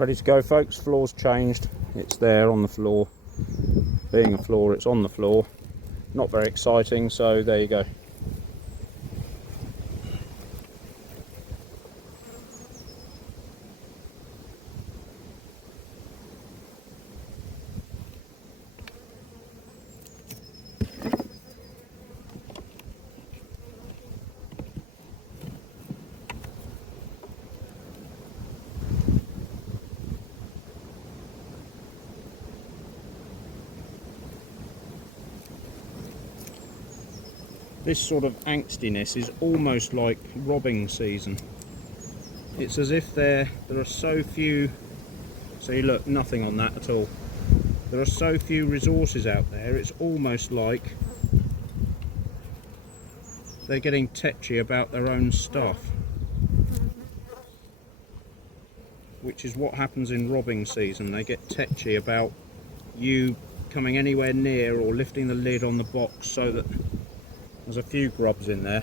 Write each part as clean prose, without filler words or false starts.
Ready to go, folks. Floor's changed. It's there on the floor. Being a floor, it's on the floor. Not very exciting, so there you go. This sort of angstiness is almost like robbing season. It's as if there are so few, see look, nothing on that at all. There are so few resources out there, it's almost like they're getting tetchy about their own stuff. Which is what happens in robbing season. They get tetchy about you coming anywhere near or lifting the lid on the box so that there's a few grubs in there.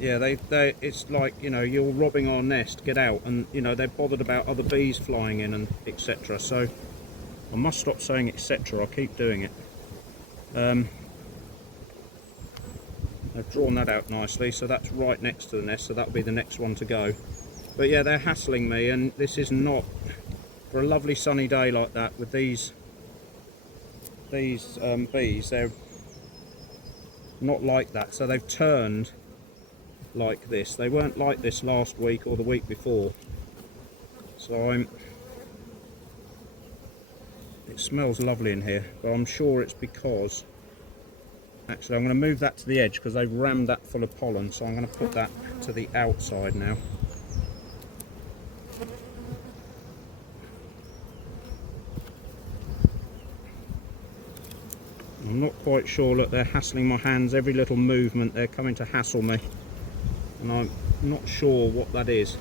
Yeah, it's like, you know, you're robbing our nest, get out, and you know, they're bothered about other bees flying in and etc. So I must stop saying etc. I'll keep doing it. I've drawn that out nicely, so that's right next to the nest, so that'll be the next one to go. But yeah, they're hassling me, and this is not, for a lovely sunny day like that with these bees, they're not like that. So they've turned like this. They weren't like this last week or the week before. So it smells lovely in here, but I'm sure it's because, actually I'm going to move that to the edge because they've rammed that full of pollen, so I'm going to put that to the outside now. I'm not quite sure, look, they're hassling my hands, every little movement they're coming to hassle me, and I'm not sure what that is.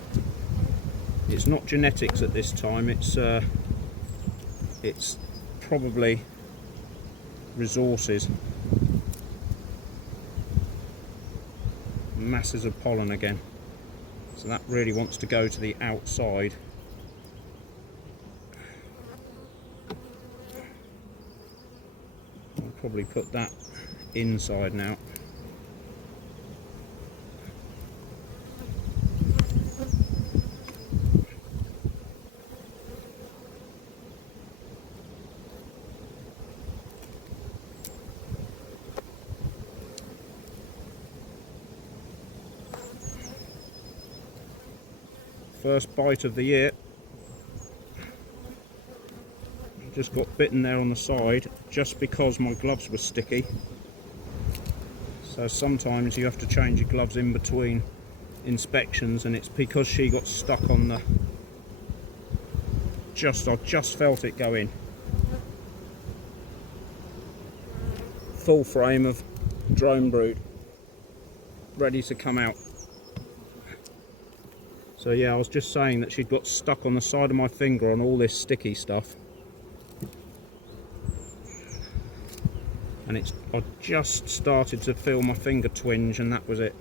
It's not genetics at this time, it's probably resources. Masses of pollen again, so that really wants to go to the outside. I'll probably put that inside now. First bite of the year. Just got bitten there on the side just because my gloves were sticky. So sometimes you have to change your gloves in between inspections, and it's because she got stuck on the, I just felt it go in. Full frame of drone brood ready to come out. So yeah, I was just saying that she'd got stuck on the side of my finger on all this sticky stuff. And I just started to feel my finger twinge, and that was it.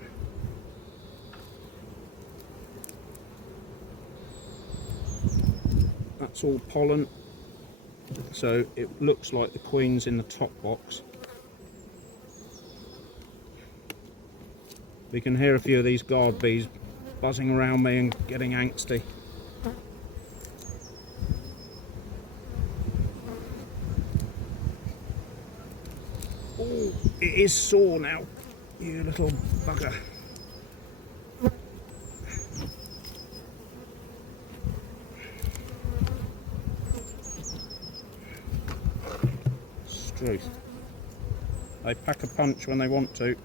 That's all pollen. So it looks like the queen's in the top box. We can hear a few of these guard bees buzzing around me and getting angsty. Oh, it is sore now, you little bugger. Struth. They pack a punch when they want to.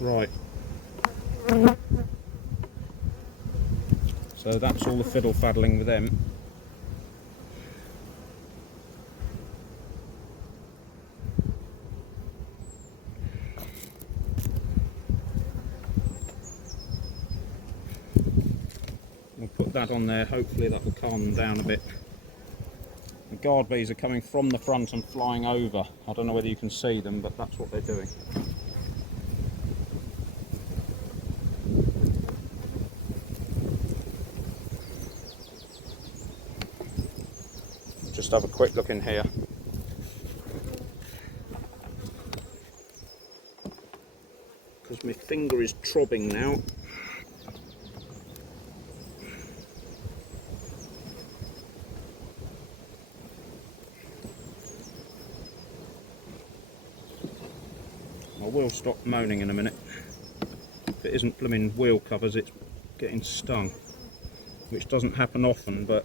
Right, so that's all the fiddle faddling with them. We'll put that on there, hopefully that will calm them down a bit. I'm guard bees are coming from the front and flying over. I don't know whether you can see them, but that's what they're doing. Just have a quick look in here. Because my finger is throbbing now. I will stop moaning in a minute. If it isn't blooming wheel covers, it's getting stung, which doesn't happen often, but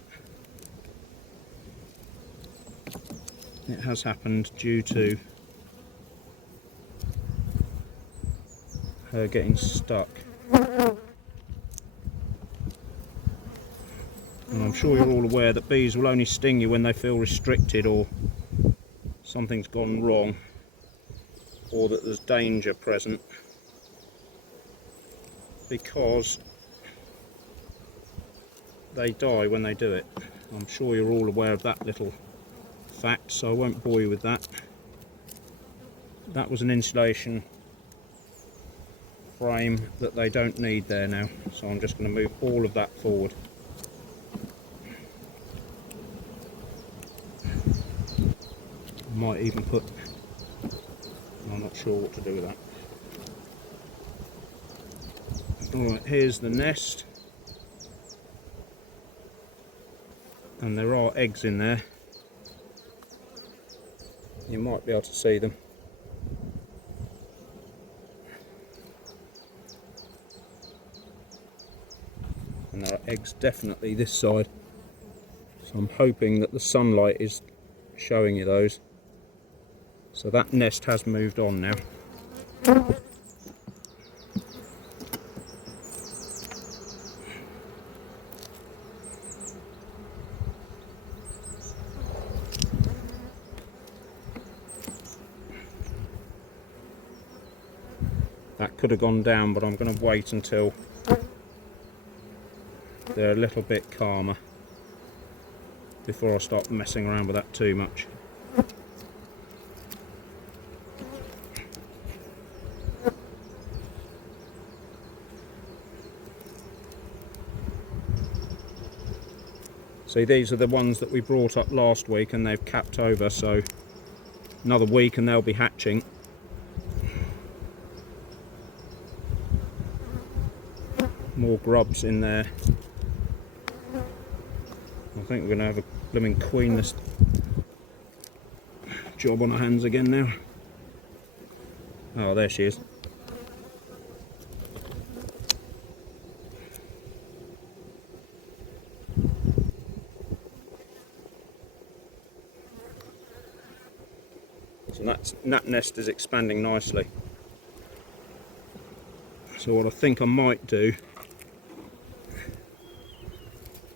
it has happened due to her getting stuck. And I'm sure you're all aware that bees will only sting you when they feel restricted or something's gone wrong, or that there's danger present, because they die when they do it. I'm sure you're all aware of that little fact, so I won't bore you with that. That was an insulation frame that they don't need there now, so I'm just going to move all of that forward. I might even put, I'm not sure what to do with that. Alright, here's the nest, and there are eggs in there. You might be able to see them. And there are eggs definitely this side, so I'm hoping that the sunlight is showing you those. So that nest has moved on now. That could have gone down, but I'm going to wait until they're a little bit calmer before I start messing around with that too much. See, these are the ones that we brought up last week and they've capped over, so another week and they'll be hatching. More grubs in there. I think we're going to have a blooming queenless job on our hands again now. Oh, there she is. So that nest is expanding nicely. So what I think I might do,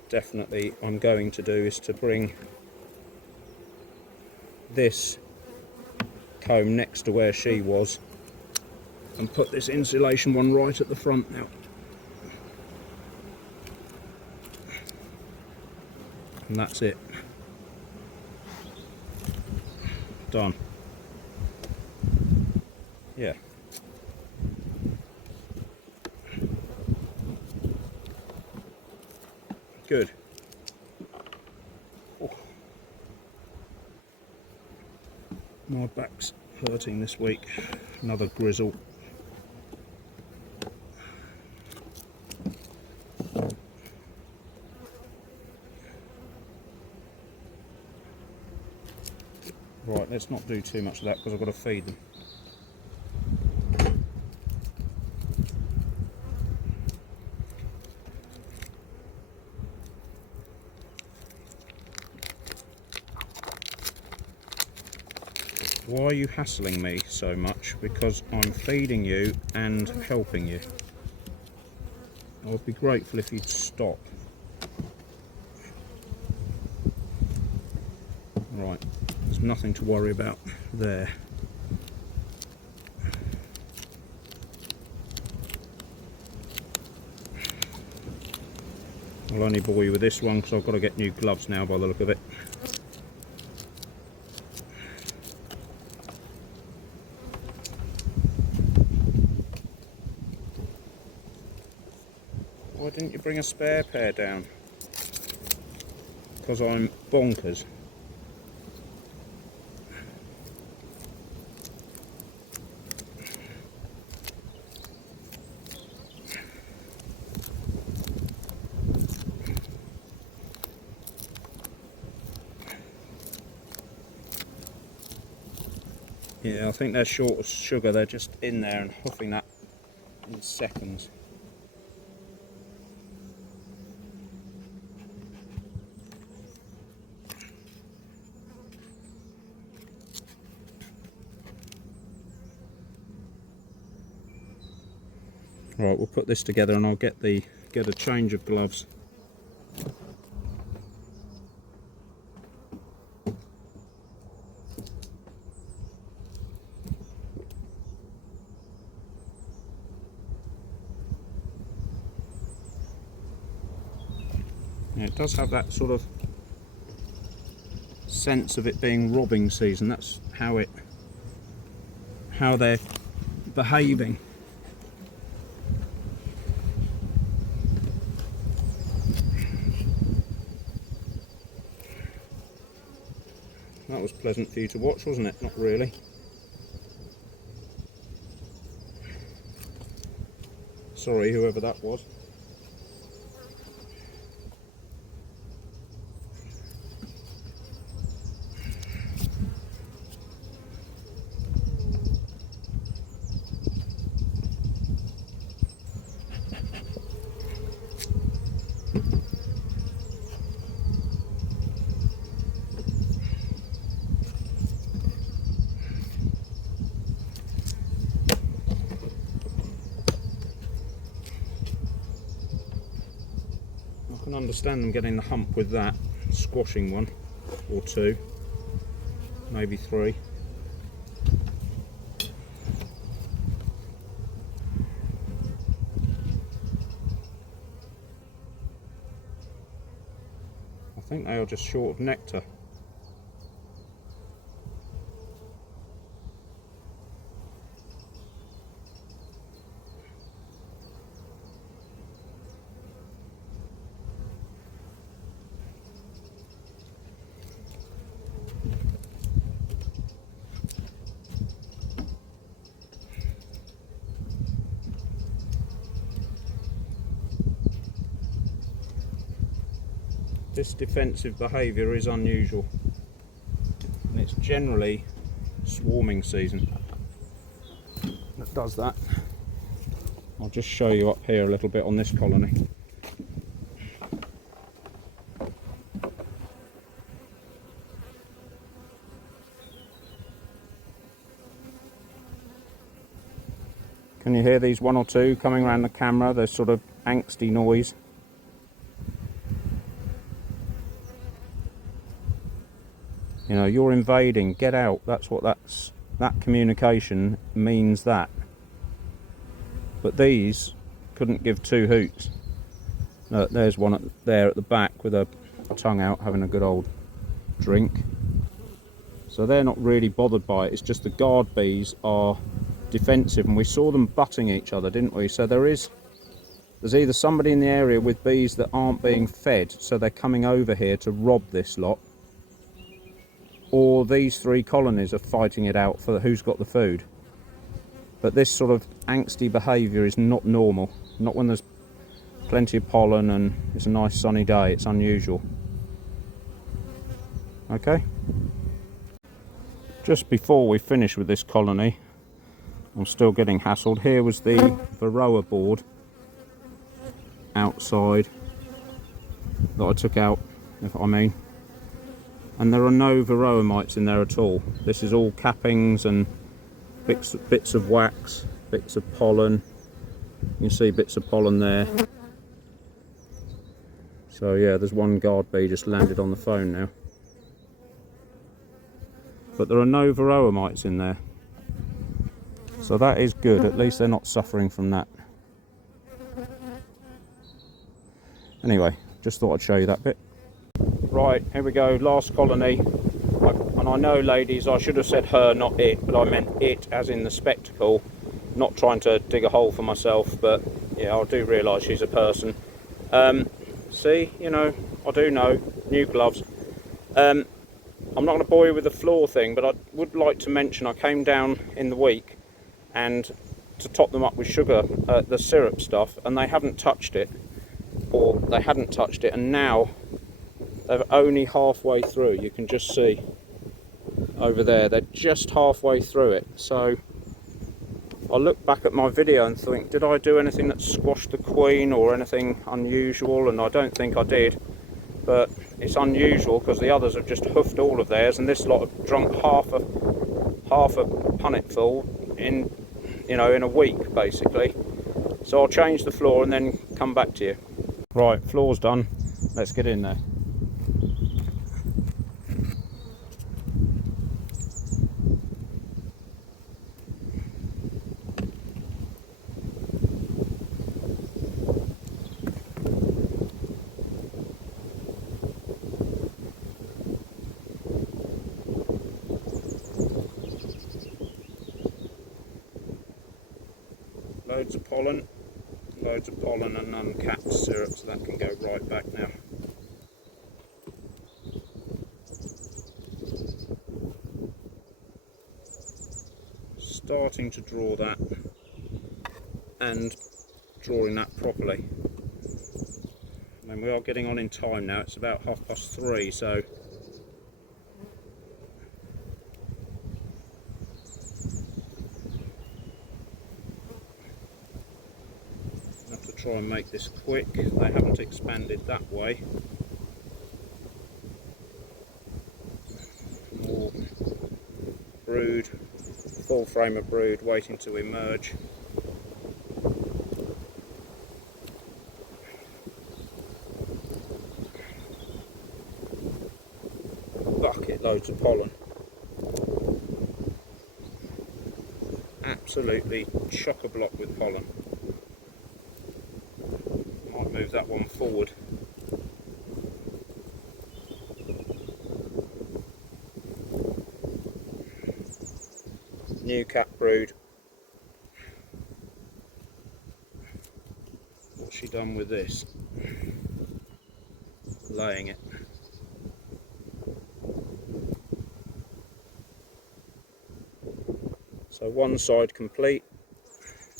definitely I'm going to do, is to bring this comb next to where she was and put this insulation one right at the front now. And that's it. Done. Yeah. Good. Oh. My back's hurting this week. Another grizzle. Right, let's not do too much of that because I've got to feed them. Why are you hassling me so much? Because I'm feeding you and helping you. I would be grateful if you'd stop. Right, there's nothing to worry about there. I'll only bore you with this one because I've got to get new gloves now by the look of it. didn't you bring a spare pair down? Because I'm bonkers. Yeah, I think they're short of sugar. They're just in there and huffing that in seconds. Right, we'll put this together and I'll get a change of gloves. Yeah, it does have that sort of sense of it being robbing season. That's how they're behaving. That was pleasant for you to watch, wasn't it? Not really. Sorry, whoever that was. I can understand them getting the hump with that, squashing one or two, maybe three. I think they are just short of nectar. This defensive behaviour is unusual, and it's generally swarming season that does that. I'll just show you up here a little bit on this colony. Can you hear these one or two coming around the camera? They're sort of angsty noise. You know, you're invading, get out. That's what that communication means, that. But these couldn't give two hoots. There's one there at the back with a tongue out having a good old drink. So they're not really bothered by it. It's just the guard bees are defensive, and we saw them butting each other, didn't we? So there's either somebody in the area with bees that aren't being fed, so they're coming over here to rob this lot, or these three colonies are fighting it out for who's got the food. But this sort of angsty behaviour is not normal. Not when there's plenty of pollen and it's a nice sunny day. It's unusual. Okay. Just before we finish with this colony, I'm still getting hassled. Here was the Varroa board outside that I took out, if I mean. And there are no Varroa mites in there at all. This is all cappings and bits of wax, bits of pollen. You can see bits of pollen there. So yeah, there's one guard bee just landed on the phone now. But there are no Varroa mites in there. So that is good, at least they're not suffering from that. Anyway, just thought I'd show you that bit. Right, here we go, last colony. And I know, ladies, I should have said her, not it, but I meant it as in the spectacle. Not trying to dig a hole for myself, but yeah, I do realise she's a person. See, you know, I do know, new gloves. I'm not going to bore you with the floor thing, but I would like to mention I came down in the week and to top them up with sugar, the syrup stuff, and they haven't touched it, or they hadn't touched it, and now they're only halfway through. You can just see over there, they're just halfway through it. So I look back at my video and think, did I do anything that squashed the queen or anything unusual? And I don't think I did, but it's unusual because the others have just hoofed all of theirs, and this lot have drunk half a punnet full in, you know, in a week basically. So I'll change the floor and then come back to you. Right, floor's done. Let's get in there. Loads of pollen and uncapped syrup, so that can go right back now. Starting to draw that and drawing that properly. I mean, we are getting on in time now, it's about 3:30, so try and make this quick. They haven't expanded that way. More brood, full frame of brood waiting to emerge. Bucket loads of pollen. Absolutely chock-a-block with pollen. Move that one forward. New cap brood. What's she done with this? Laying it. So one side complete,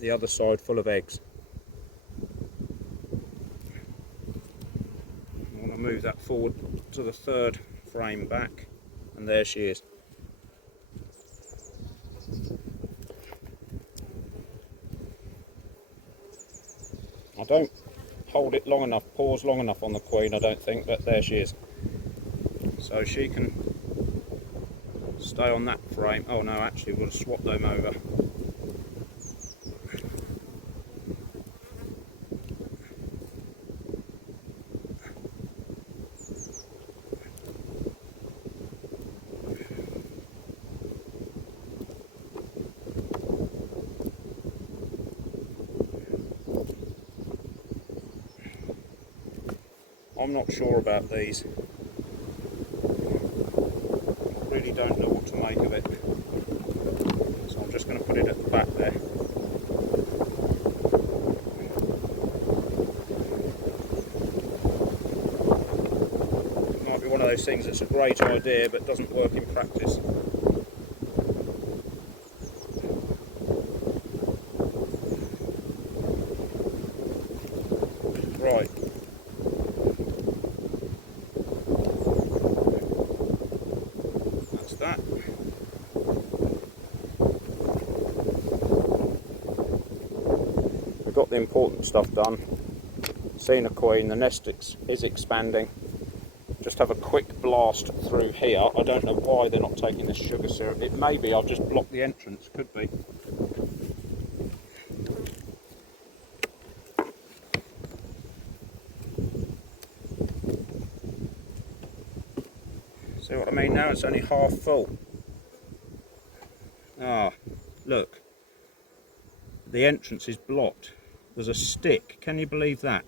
the other side full of eggs. Move that forward to the third frame back, and there she is. I don't hold it long enough, pause long enough on the queen, I don't think, but there she is. So she can stay on that frame. Oh no, actually we'll swap them over. I'm not sure about these. I really don't know what to make of it. So I'm just going to put it at the back there. It might be one of those things that's a great idea but doesn't work in practice. Right. That. We've got the important stuff done. Seen a queen, the nest is expanding. Just have a quick blast through here. I don't know why they're not taking this sugar syrup. It may be I've just blocked the entrance, could be. See what I mean now? It's only half full. Ah, look. The entrance is blocked. There's a stick. Can you believe that?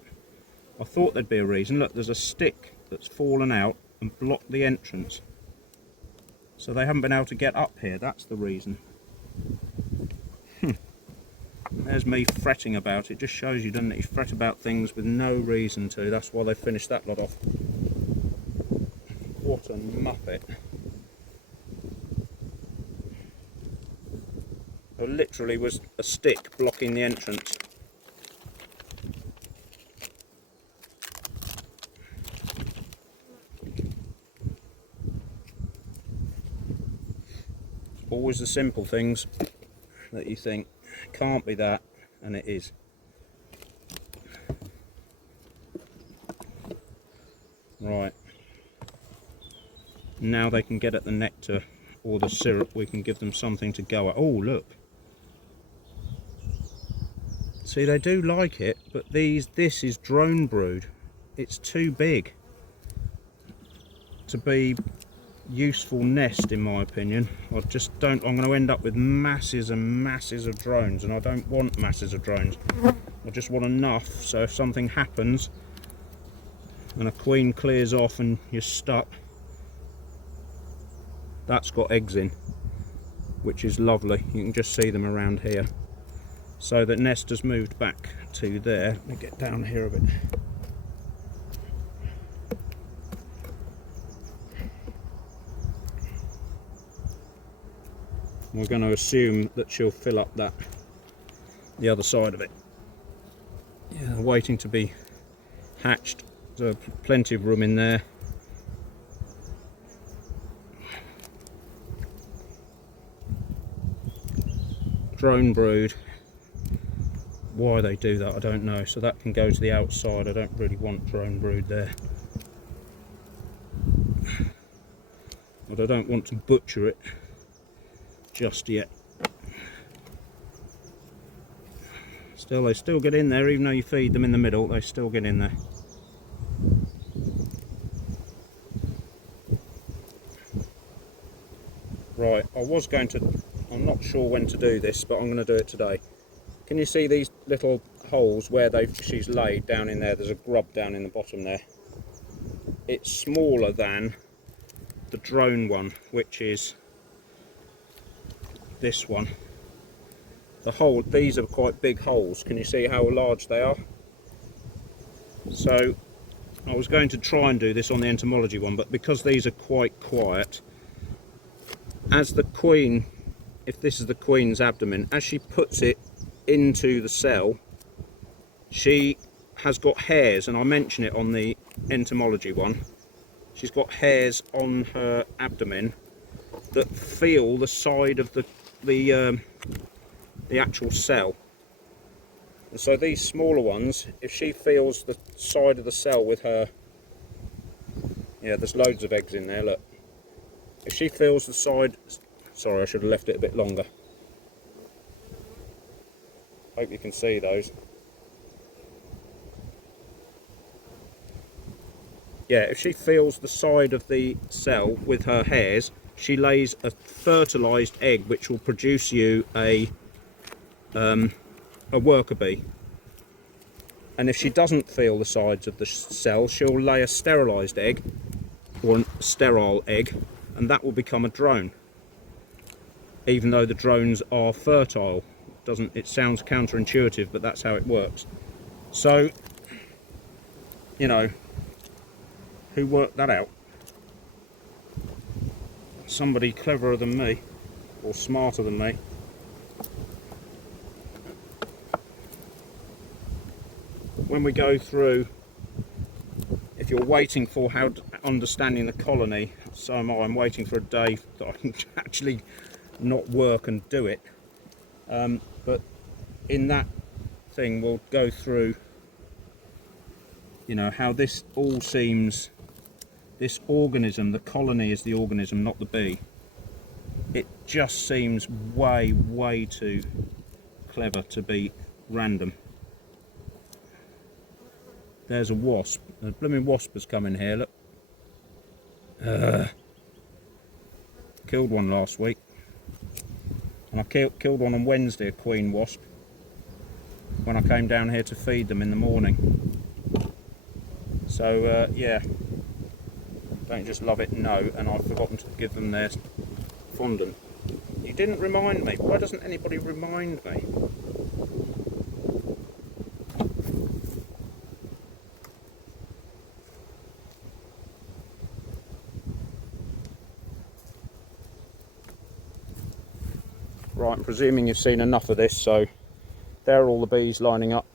I thought there'd be a reason. Look, there's a stick that's fallen out and blocked the entrance. So they haven't been able to get up here. That's the reason. There's me fretting about it. Just shows you, doesn't it? You fret about things with no reason to. That's why they finished that lot off. What a muppet. There literally was a stick blocking the entrance. It's always the simple things that you think, can't be that, and it is. Right. Now they can get at the nectar or the syrup, we can give them something to go at. Oh, look. See, they do like it, but this is drone brood. It's too big to be useful nest, in my opinion. I'm going to end up with masses and masses of drones, and I don't want masses of drones. I just want enough so if something happens and a queen clears off and you're stuck, that's got eggs in, which is lovely. You can just see them around here. So the nest has moved back to there. Let me get down here a bit. We're going to assume that she'll fill up the other side of it. Yeah, waiting to be hatched. There's plenty of room in there. Drone brood. Why they do that, I don't know. So that can go to the outside. I don't really want drone brood there. But I don't want to butcher it just yet. They still get in there, even though you feed them in the middle, they still get in there. Right, I'm not sure when to do this, but I'm going to do it today. Can you see these little holes where she's laid down in there? There's a grub down in the bottom there. It's smaller than the drone one, which is this one. These are quite big holes. Can you see how large they are? So I was going to try and do this on the entomology one, but because these are quite quiet, as the queen, if this is the queen's abdomen, as she puts it into the cell, she has got hairs, and I mention it on the entomology one. She's got hairs on her abdomen that feel the side of the actual cell. And so these smaller ones, if she feels the side of the cell with her, yeah, there's loads of eggs in there, look. If she feels the side, sorry, I should have left it a bit longer. Hope you can see those. Yeah, if she feels the side of the cell with her hairs, she lays a fertilised egg which will produce you a worker bee. And if she doesn't feel the sides of the cell, she'll lay a sterilised egg, or a sterile egg, and that will become a drone. Even though the drones are fertile. It sounds counterintuitive, but that's how it works. So, you know, who worked that out? Somebody cleverer than me, or smarter than me. When we go through, if you're waiting for understanding the colony, so am I. I'm waiting for a day that I can actually not work and do it. But in that thing we'll go through, you know, how this all seems, this organism, the colony is the organism, not the bee. It just seems way too clever to be random. There's a wasp. A blooming wasp has come in here, look. Killed one last week. And I killed one on Wednesday, a queen wasp, when I came down here to feed them in the morning. So yeah, don't just love it, no, and I've forgotten to give them their fondant. You didn't remind me. Why doesn't anybody remind me? Right, I'm presuming you've seen enough of this, so there are all the bees lining up.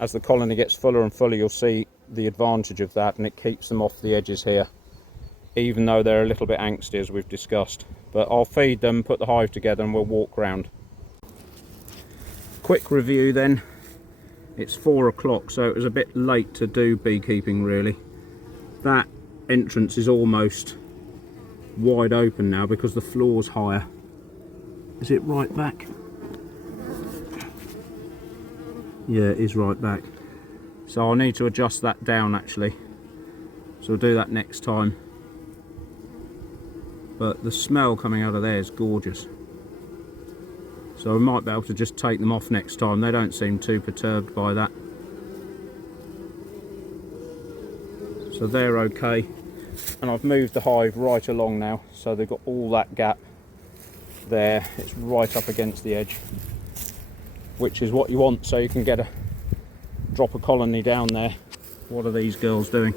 As the colony gets fuller and fuller, you'll see the advantage of that, and it keeps them off the edges here, even though they're a little bit angsty, as we've discussed. But I'll feed them, put the hive together, and we'll walk round. Quick review then. It's 4 o'clock, so it was a bit late to do beekeeping really. That entrance is almost wide open now because the floor's higher. Is it right back? Yeah, it is right back. So I'll need to adjust that down actually. So we'll do that next time. But the smell coming out of there is gorgeous. So we might be able to just take them off next time. They don't seem too perturbed by that. So they're okay. And I've moved the hive right along now. So they've got all that gap there. It's right up against the edge, which is what you want, so you can get a drop a colony down there. What are these girls doing?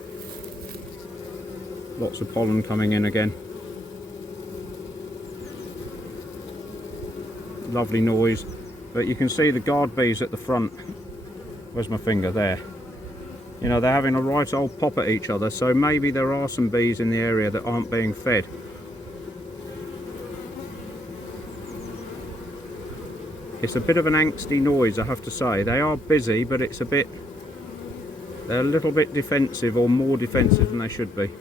Lots of pollen coming in again. Lovely noise, but you can see the guard bees at the front. Where's my finger? There. You know, they're having a right old pop at each other, so maybe there are some bees in the area that aren't being fed. It's a bit of an angsty noise, I have to say. They are busy, but it's they're a little bit defensive, or more defensive than they should be.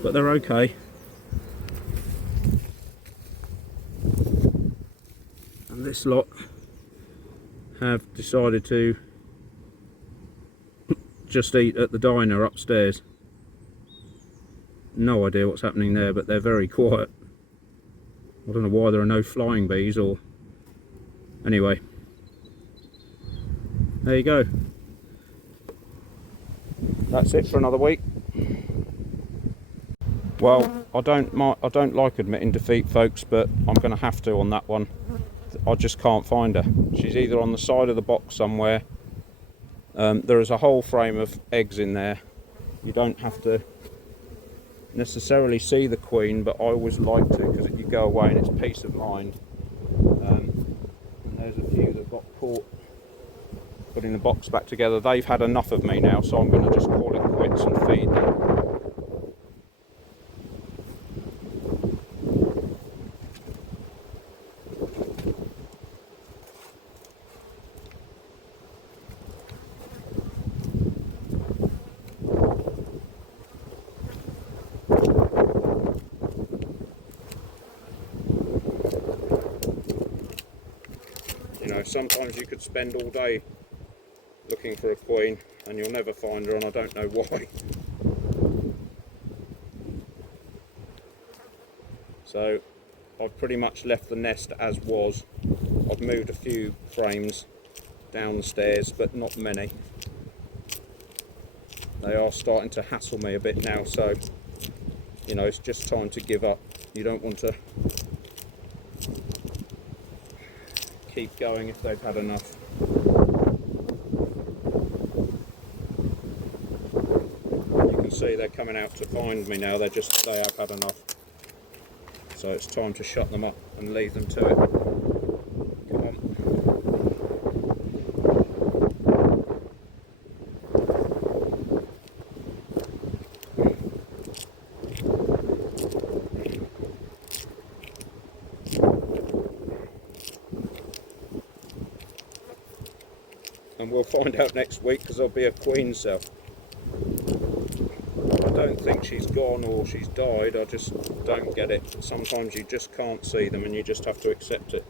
But they're okay. And this lot have decided to just eat at the diner upstairs. No idea what's happening there, but they're very quiet. I don't know why there are no flying bees, or anyway, there you go. That's it for another week. Well, I don't like admitting defeat, folks, but I'm going to have to on that one. I just can't find her. She's either on the side of the box somewhere. There is a whole frame of eggs in there. You don't have to necessarily see the queen, but I always like to, because you go away and it's peace of mind. And there's a few that got caught putting the box back together. They've had enough of me now, so I'm going to just call it quits and feed them. You know, sometimes you could spend all day looking for a queen and you'll never find her, and I don't know why. So I've pretty much left the nest as was. I've moved a few frames down the stairs, but not many. They are starting to hassle me a bit now, so you know, it's just time to give up. You don't want to keep going if they've had enough. You can see they're coming out to find me now. They have had enough. So it's time to shut them up and leave them to it. Come on. And we'll find out next week, because there'll be a queen cell. I don't think she's gone or she's died, I just don't get it. Sometimes you just can't see them and you just have to accept it.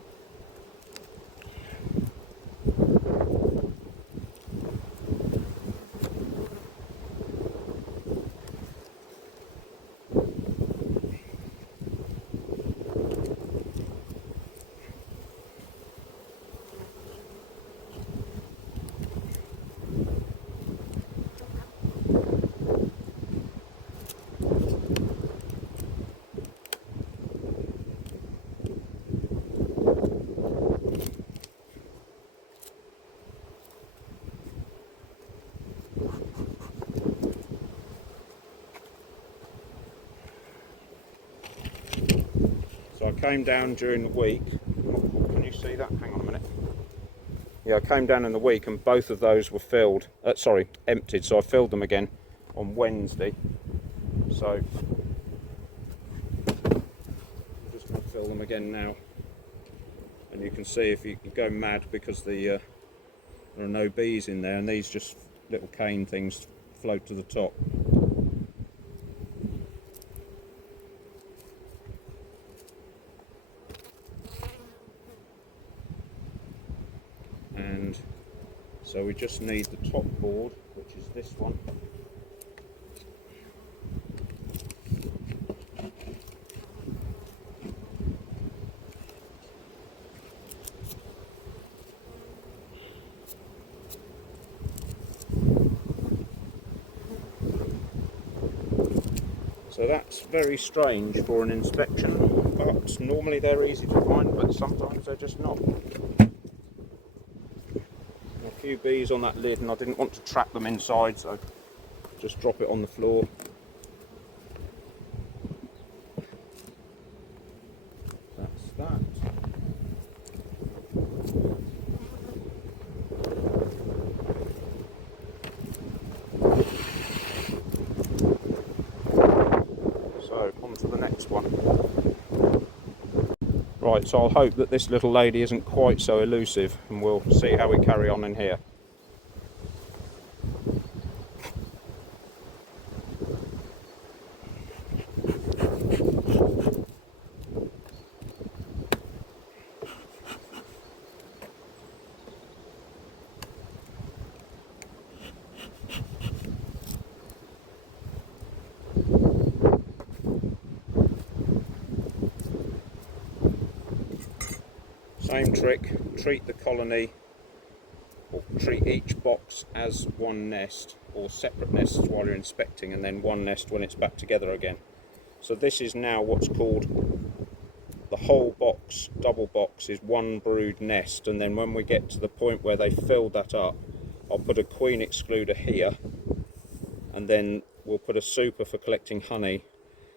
came down during the week. Can you see that? Hang on a minute. Yeah, I came down in the week and both of those were filled, emptied, so I filled them again on Wednesday. So I'm just going to fill them again now. And you can see if you can go mad because there are no bees in there, and these just little cane things float to the top. And so we just need the top board, which is this one. So that's very strange for an inspection, but normally they're easy to find, but sometimes they're just not. A few bees on that lid, and I didn't want to trap them inside, so just drop it on the floor. That's that. So on to the next one. Right, so I'll hope that this little lady isn't quite so elusive, and we'll see how we carry on in here. Same trick, treat the colony, or treat each box as one nest, or separate nests while you're inspecting, and then one nest when it's back together again. So this is now what's called the whole box, double box, is one brood nest, and then when we get to the point where they filled that up, I'll put a queen excluder here, and then we'll put a super for collecting honey.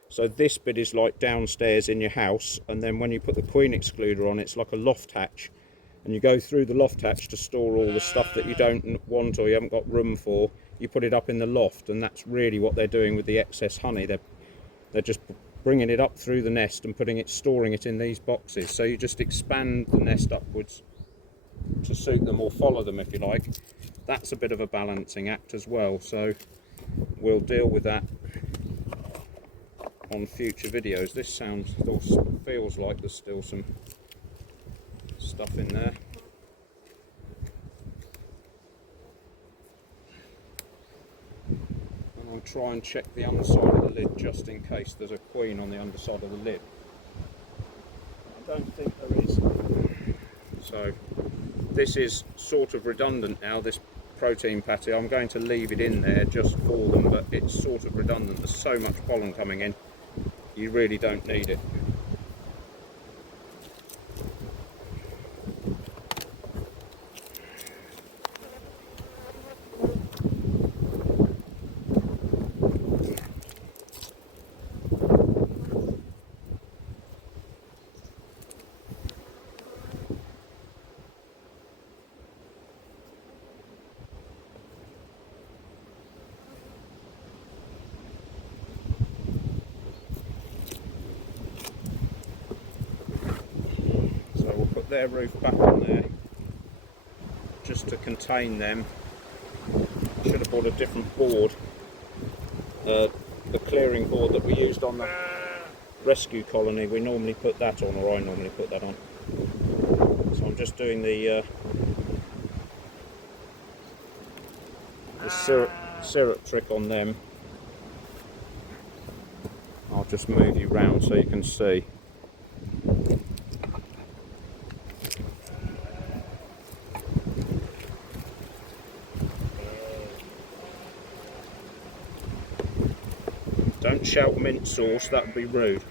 So this bit is like downstairs in your house, and then when you put the queen excluder on, it's like a loft hatch, and you go through the loft hatch to store all the stuff that you don't want or you haven't got room for. You put it up in the loft, and that's really what they're doing with the excess honey. They're just bringing it up through the nest and storing it in these boxes. So you just expand the nest upwards to suit them, or follow them if you like. That's a bit of a balancing act as well, so we'll deal with that on future videos. This feels like there's still some stuff in there. And I'll try and check the underside of the lid just in case there's a queen on the underside of the lid. I don't think there is. So this is sort of redundant now, this protein patty. I'm going to leave it in there just for them, but it's sort of redundant. There's so much pollen coming in, you really don't need it. Their roof back on there just to contain them. Should have bought a different board. The clearing board that we used on the rescue colony, we normally put that on, or I normally put that on. So I'm just doing the syrup trick on them. I'll just move you round so you can see. Don't shout mint sauce, that would be rude.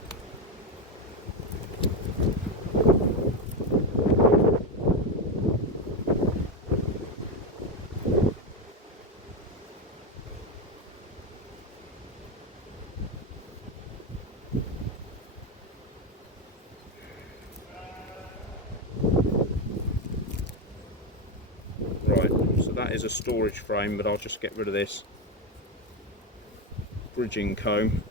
that is a storage frame, but I'll just get rid of this bridging comb.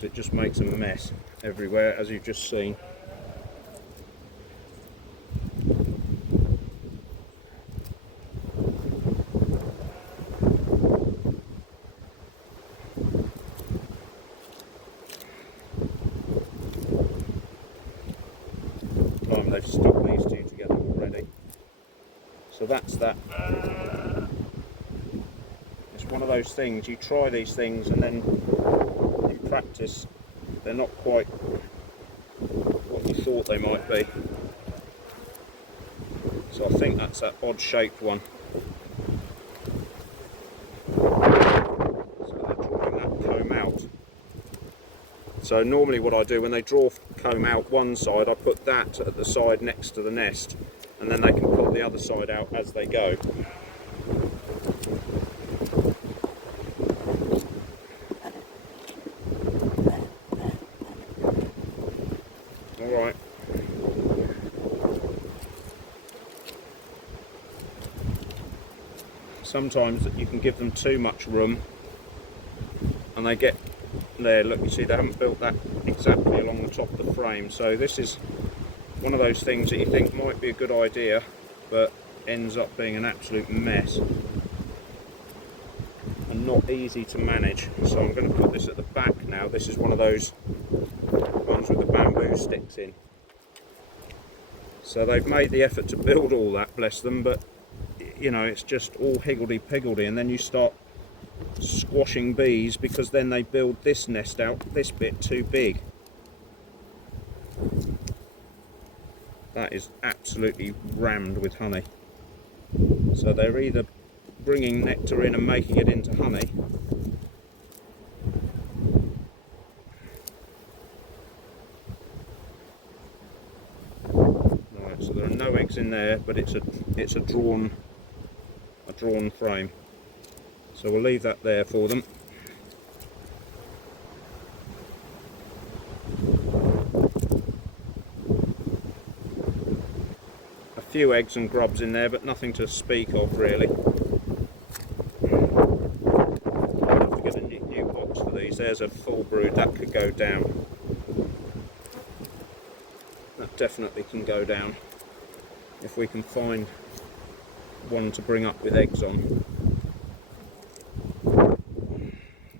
It just makes a mess everywhere, as you've just seen. Time they've stuck these two together already. So that's that. It's one of those things, you try these things and then in practice they're not quite what you thought they might be. So I think that's that odd shaped one. So they're drawing that comb out. So normally what I do when they draw comb out one side, I put that at the side next to the nest, and then they can pull the other side out as they go. Alright. Sometimes you can give them too much room and they get there. Look, you see they haven't built that exactly along the top of the frame, so this is one of those things that you think might be a good idea but ends up being an absolute mess and not easy to manage. So I'm going to put this at the back now. This is one of those ones with the bamboo sticks in. So they've made the effort to build all that, bless them, but you know, it's just all higgledy-piggledy, and then you start squashing bees because then they build this nest out this bit too big. That is absolutely rammed with honey. So they're either bringing nectar in and making it into honey, right, so there are no eggs in there, but it's a drawn frame. So we'll leave that there for them. A few eggs and grubs in there, but nothing to speak of really. I'll have to get a new box for these. There's a full brood, that could go down. That definitely can go down if we can find one to bring up with eggs on.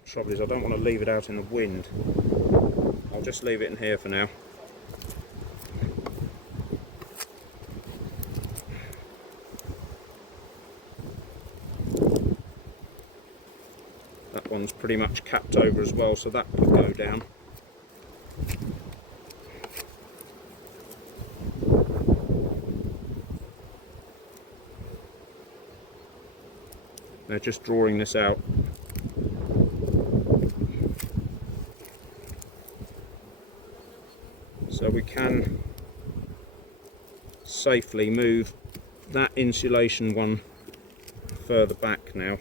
Trouble is, I don't want to leave it out in the wind. I'll just leave it in here for now. That one's pretty much capped over as well, so that could go down. They're just drawing this out. So we can safely move that insulation one further back now.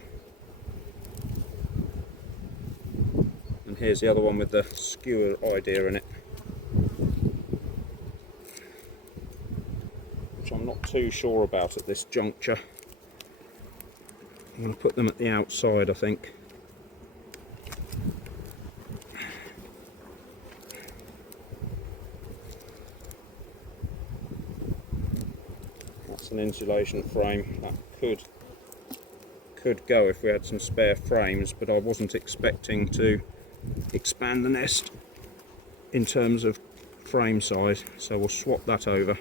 And here's the other one with the skewer idea in it, which I'm not too sure about at this juncture. I'm going to put them at the outside, I think. That's an insulation frame. That could go if we had some spare frames, but I wasn't expecting to expand the nest in terms of frame size, so we'll swap that over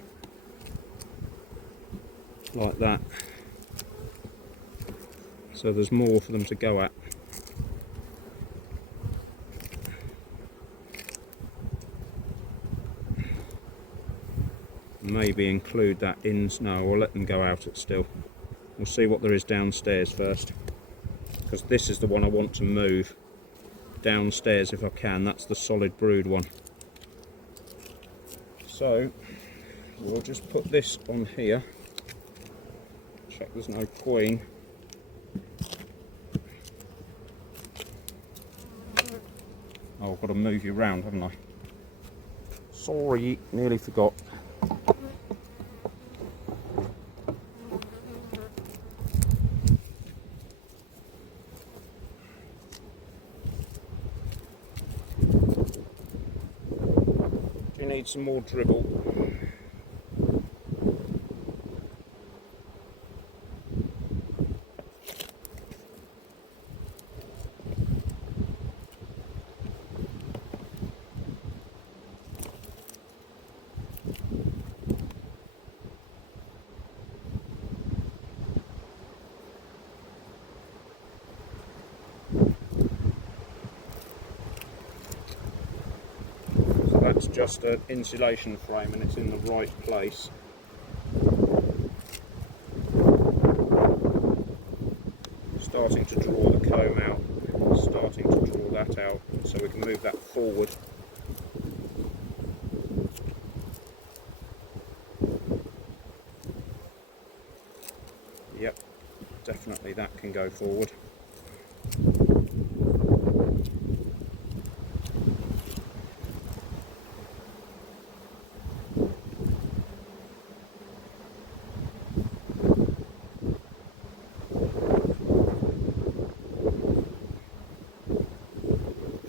like that. So there's more for them to go at. Maybe include that in. No, we'll let them go out it still. We'll see what there is downstairs first, because this is the one I want to move downstairs if I can. That's the solid brood one. So we'll just put this on here. Check there's no queen. Oh, I've got to move you round, haven't I? Sorry, nearly forgot. some more dribble. That's just an insulation frame and it's in the right place. Starting to draw the comb out, starting to draw that out so we can move that forward. Yep, definitely that can go forward.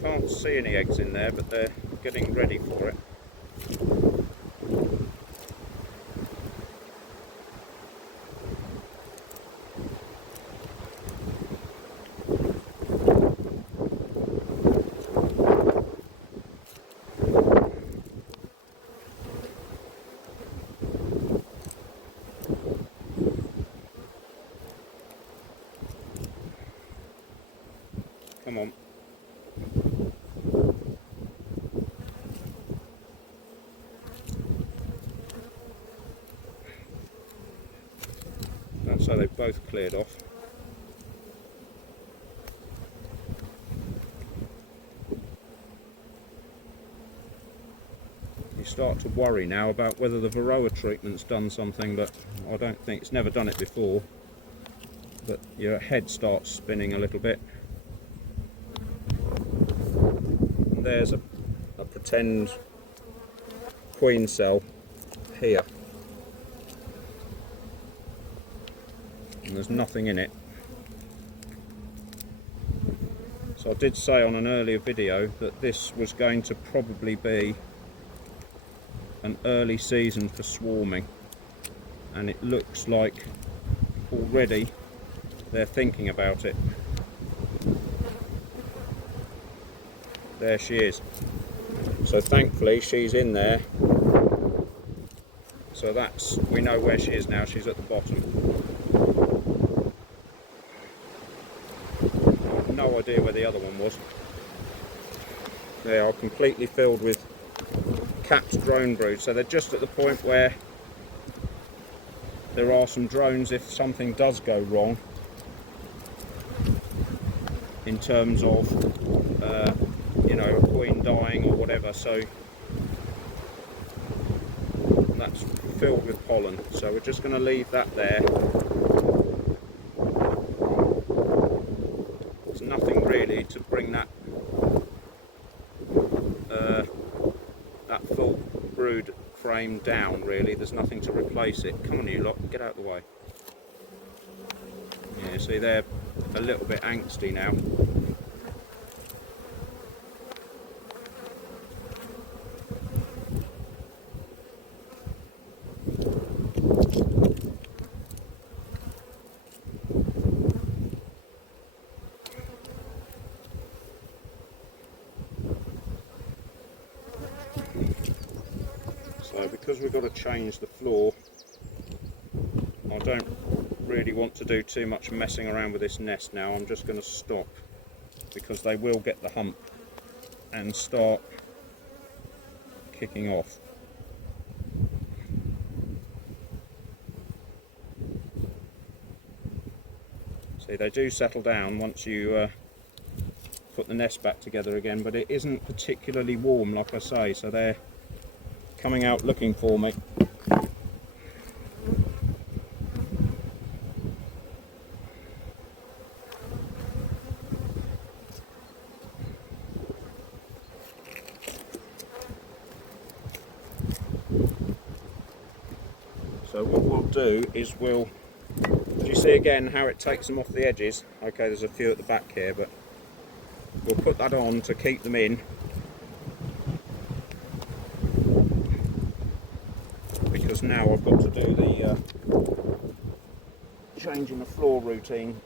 Can't see any eggs in there, but they're getting ready for it. Come on. And so they've both cleared off. You start to worry now about whether the Varroa treatment's done something, but I don't think it's never done it before. But your head starts spinning a little bit. And there's a pretend queen cell here. And there's nothing in it. So I did say on an earlier video that this was going to probably be an early season for swarming, and it looks like already they're thinking about it. There she is. So thankfully she's in there. So that's, we know where she is now, she's at the bottom. No idea where the other one was. They are completely filled with capped drone brood, so they're just at the point where there are some drones if something does go wrong in terms of you know, a queen dying or whatever. So that's filled with pollen, so we're just going to leave that there. There's nothing really to bring that that full brood frame down, really. There's nothing to replace it. Come on you lot, get out of the way. Yeah, see, they're a little bit angsty now. So because we've got to change the floor, I don't really want to do too much messing around with this nest now. I'm just going to stop, because they will get the hump and start kicking off. See, they do settle down once you put the nest back together again, but it isn't particularly warm, like I say, so they're coming out looking for me. So what we'll do is do you see again how it takes them off the edges? Okay, there's a few at the back here, but we'll put that on to keep them in. just now I've got to do the changing the floor routine.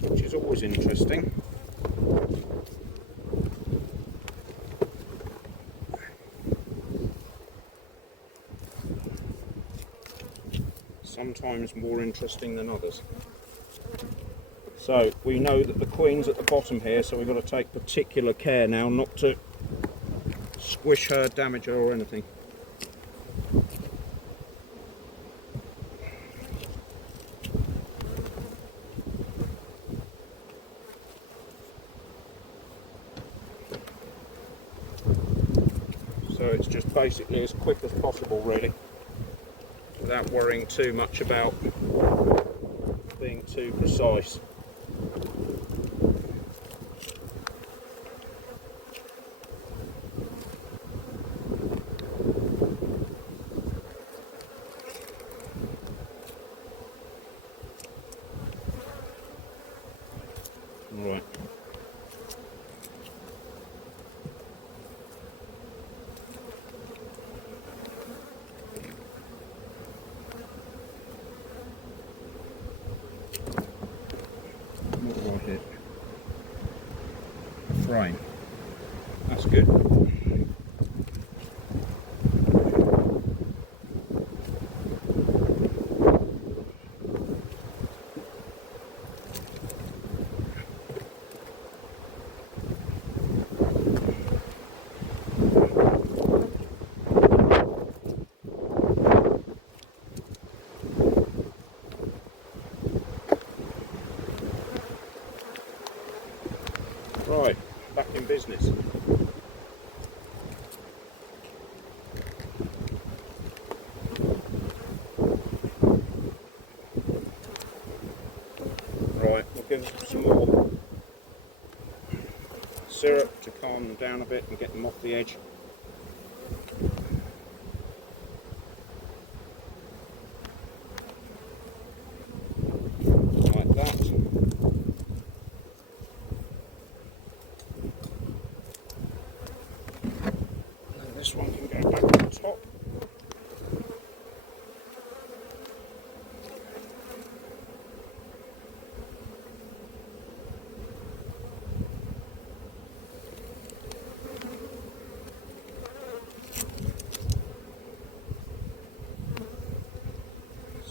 Which is always interesting. Sometimes more interesting than others. So we know that the queen's at the bottom here, so we've got to take particular care now not to squish her, damage her or anything. So it's just basically as quick as possible really, without worrying too much about being too precise. Right. What do I hit? A frame. That's good. Right, back in business. Right, we'll give them some more syrup to calm them down a bit and get them off the edge. Like that. And this one can go back on top.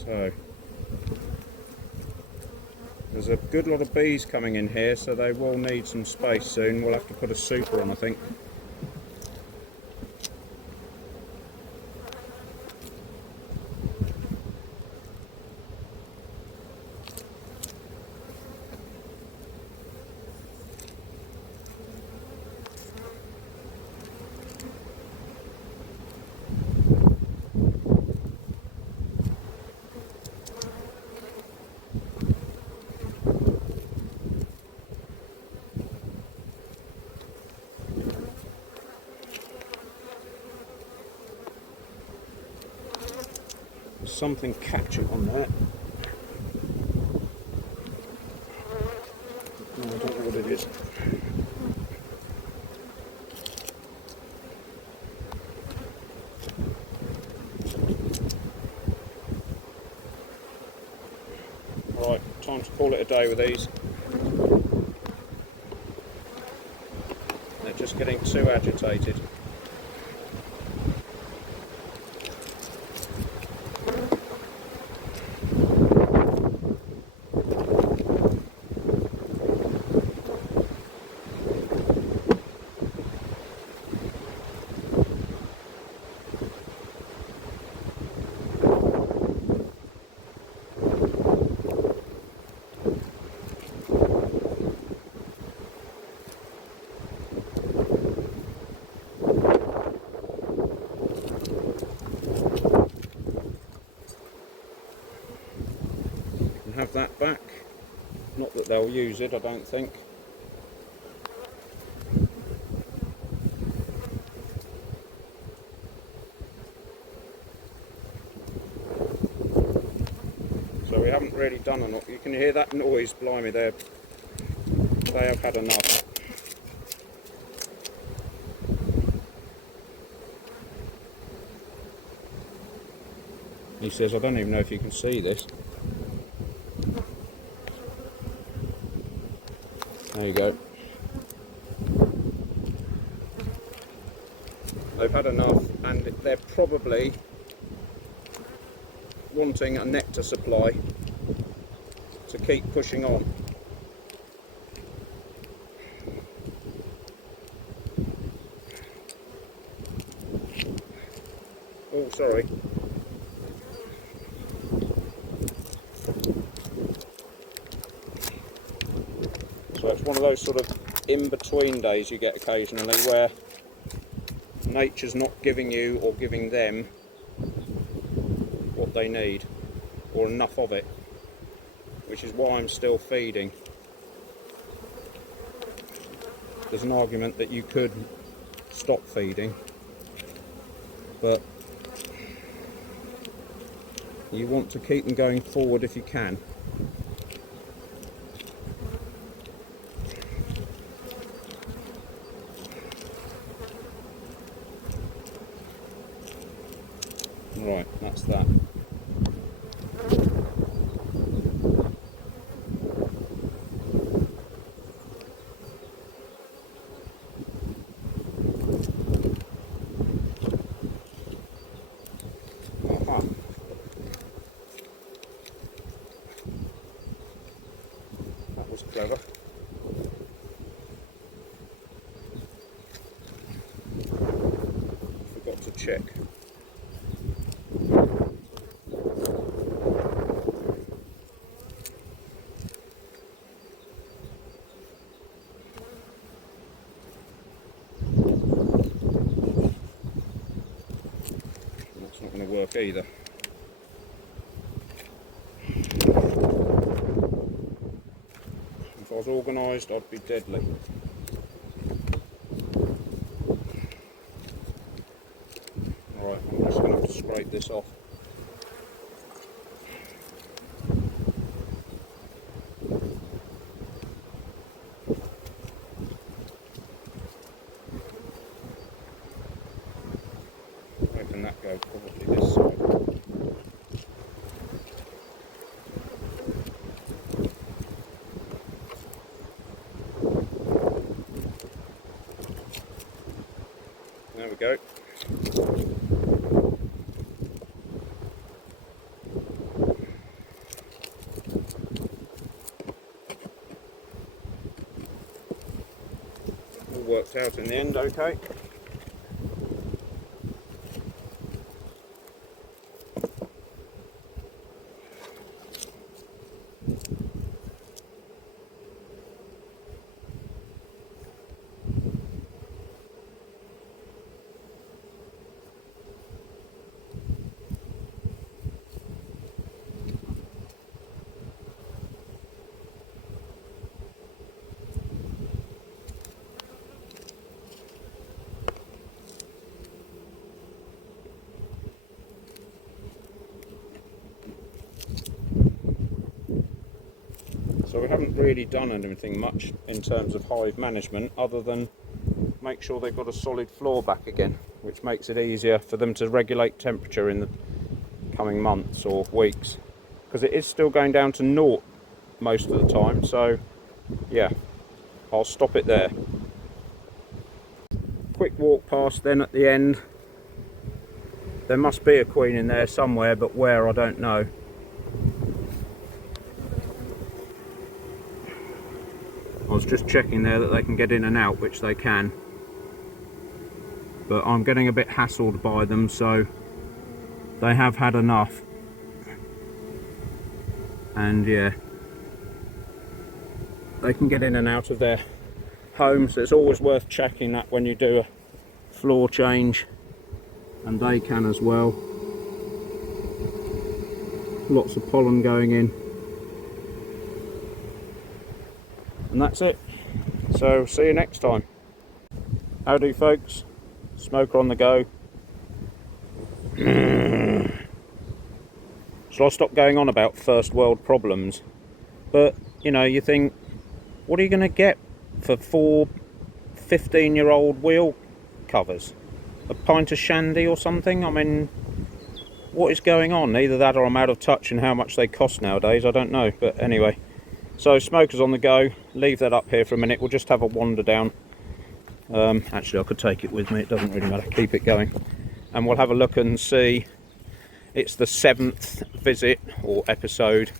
So there's a good lot of bees coming in here, so they will need some space soon. We'll have to put a super on, I think. Something catching on there. No, I don't know what it is. Right, time to call it a day with these. They're just getting too agitated. Have that back. Not that they'll use it, I don't think. haven't really done enough. You can hear that noise, blimey, they have had enough. He says, I don't even know if you can see this. There you go. They've had enough, and they're probably wanting a nectar supply to keep pushing on. Oh, sorry. So it's one of those sort of in-between days you get occasionally where nature's not giving you or giving them what they need, or enough of it, which is why I'm still feeding. There's an argument that you could stop feeding, but you want to keep them going forward if you can. Right, that's that. Aha. That was clever. Forgot to check. That's not going to work either. If I was organised, I'd be deadly. Alright, I'm just going to have to scrape this off. Where can that go? Probably this side. There we go. All worked out in the end, okay. So we haven't really done anything much in terms of hive management other than make sure they've got a solid floor back again, which makes it easier for them to regulate temperature in the coming months or weeks, because it is still going down to naught most of the time. So yeah, I'll stop it there. Quick walk past then at the end. There must be a queen in there somewhere, but where I don't know. I was just checking there that they can get in and out, which they can, but I'm getting a bit hassled by them, so they have had enough. And yeah, they can get in and out of their home, so it's always worth checking that when you do a floor change, and they can as well. Lots of pollen going in. And that's it. So see you next time. Howdy folks, smoker on the go. Shall I stop going on about first world problems? But, you know, you think, what are you going to get for 4 15-year-old wheel covers? A pint of shandy or something? I mean, what is going on? Either that or I'm out of touch in how much they cost nowadays, I don't know. But anyway, so smokers on the go. Leave that up here for a minute. We'll just have a wander down. Actually, I could take it with me, it doesn't really matter. Keep it going. And we'll have a look and see. It's the 7th visit or episode.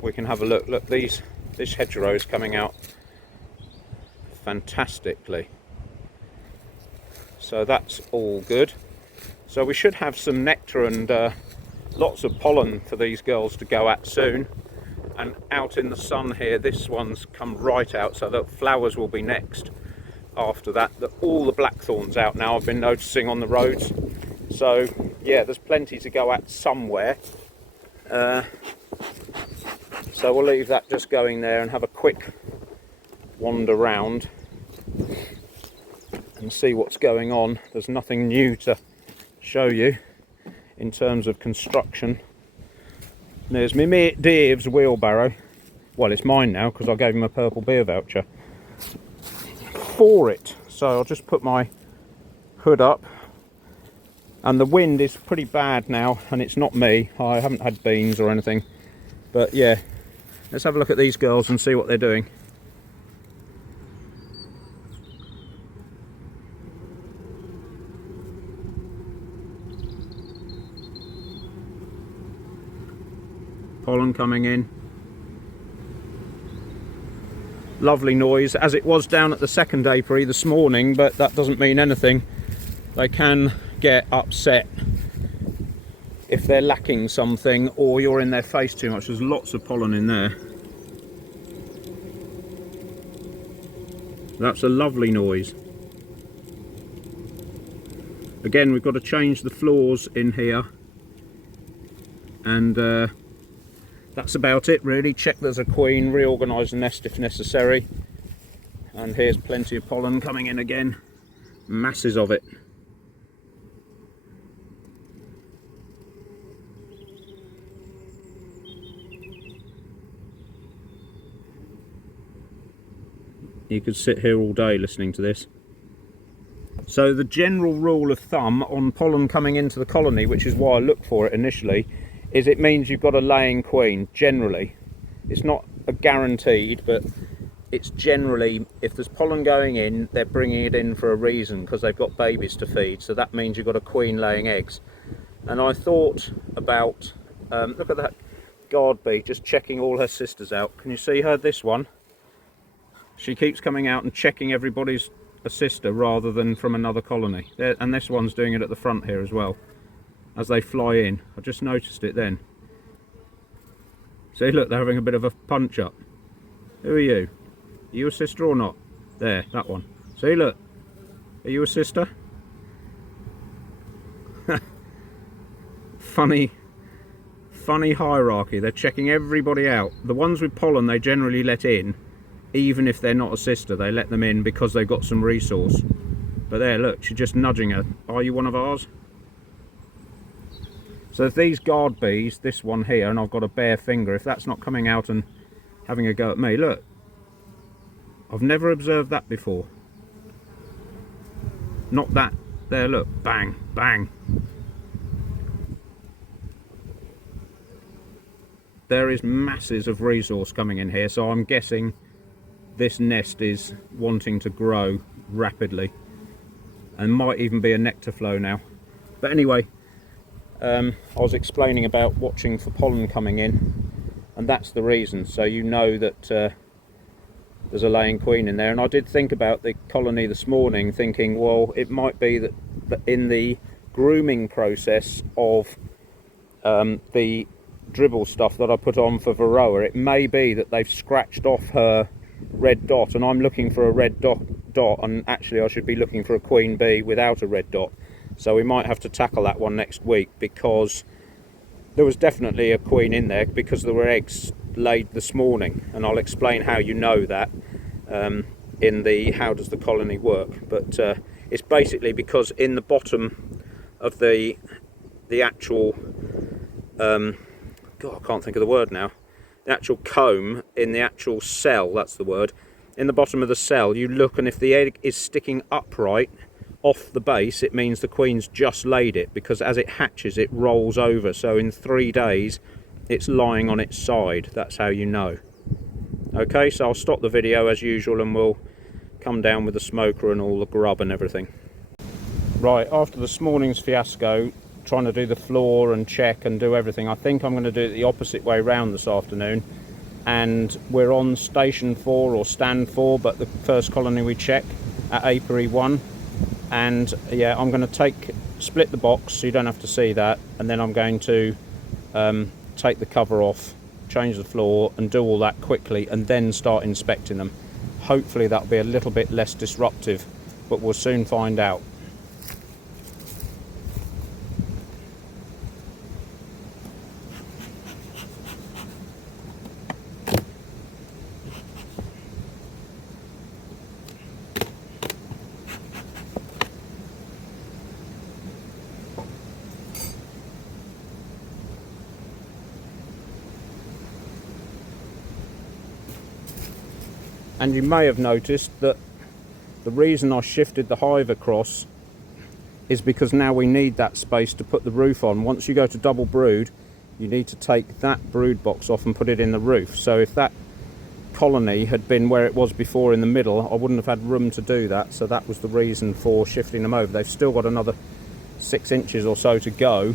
We can have a look. Look, this hedgerow is coming out fantastically. So that's all good. So we should have some nectar and lots of pollen for these girls to go at soon. And out in the sun here, this one's come right out, so the flowers will be next after that. All the blackthorn's out now, I've been noticing on the roads. So yeah, there's plenty to go at somewhere. So we'll leave that just going there and have a quick wander round and see what's going on. There's nothing new to show you in terms of construction. There's my mate Dave's wheelbarrow. Well, it's mine now because I gave him a purple beer voucher for it. So I'll just put my hood up. And the wind is pretty bad now, and it's not me. I haven't had beans or anything. But yeah, let's have a look at these girls and see what they're doing. Pollen coming in. Lovely noise, as it was down at the second apiary this morning, but that doesn't mean anything. They can get upset if they're lacking something or you're in their face too much. There's lots of pollen in there. That's a lovely noise. Again, we've got to change the floors in here, and that's about it really. Check there's a queen, reorganise the nest if necessary. And here's plenty of pollen coming in again, masses of it. You could sit here all day listening to this. So the general rule of thumb on pollen coming into the colony, which is why I looked for it initially, is it means you've got a laying queen, generally. It's not a guaranteed, but it's generally, if there's pollen going in, they're bringing it in for a reason, because they've got babies to feed, so that means you've got a queen laying eggs. And I thought about, look at that guard bee, just checking all her sisters out. Can you see her, this one? She keeps coming out and checking everybody's a sister rather than from another colony. And this one's doing it at the front here as well, as they fly in. I just noticed it then. See, look, they're having a bit of a punch up. Who are you? Are you a sister or not? There, that one. See, look. Are you a sister? Funny hierarchy. They're checking everybody out. The ones with pollen they generally let in. Even if they're not a sister, they let them in because they've got some resource. But there, look, she's just nudging her. Are you one of ours? So if these guard bees, this one here, and I've got a bare finger, if that's not coming out and having a go at me, look. I've never observed that before. Not that. There, look. Bang, bang. There is masses of resource coming in here, so I'm guessing this nest is wanting to grow rapidly, and might even be a nectar flow now. But anyway, I was explaining about watching for pollen coming in, and that's the reason. So you know that there's a laying queen in there. And I did think about the colony this morning, thinking, well, it might be that in the grooming process of the dribble stuff that I put on for Varroa, it may be that they've scratched off her red dot, and I'm looking for a red dot, and actually I should be looking for a queen bee without a red dot. So we might have to tackle that one next week, because there was definitely a queen in there, because there were eggs laid this morning, and I'll explain how you know that in the how does the colony work. But it's basically because in the bottom of the actual God, I can't think of the word now. The actual comb in the actual cell, that's the word. In the bottom of the cell, you look, and if the egg is sticking upright off the base, it means the queen's just laid it, because as it hatches, it rolls over. So in 3 days, it's lying on its side. That's how you know. Okay, so I'll stop the video as usual, and we'll come down with the smoker and all the grub and everything. Right, after this morning's fiasco, trying to do the floor and check and do everything, I think I'm going to do it the opposite way round this afternoon. And we're on station 4 or stand 4, but the first colony we check at Apiary 1. And yeah, I'm going to split the box so you don't have to see that, and then I'm going to take the cover off, change the floor and do all that quickly, and then start inspecting them. Hopefully that'll be a little bit less disruptive, but we'll soon find out. And you may have noticed that the reason I shifted the hive across is because now we need that space to put the roof on. Once you go to double brood, you need to take that brood box off and put it in the roof. So if that colony had been where it was before in the middle, I wouldn't have had room to do that. So that was the reason for shifting them over. They've still got another 6 inches or so to go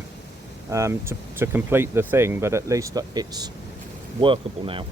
to complete the thing, but at least it's workable now.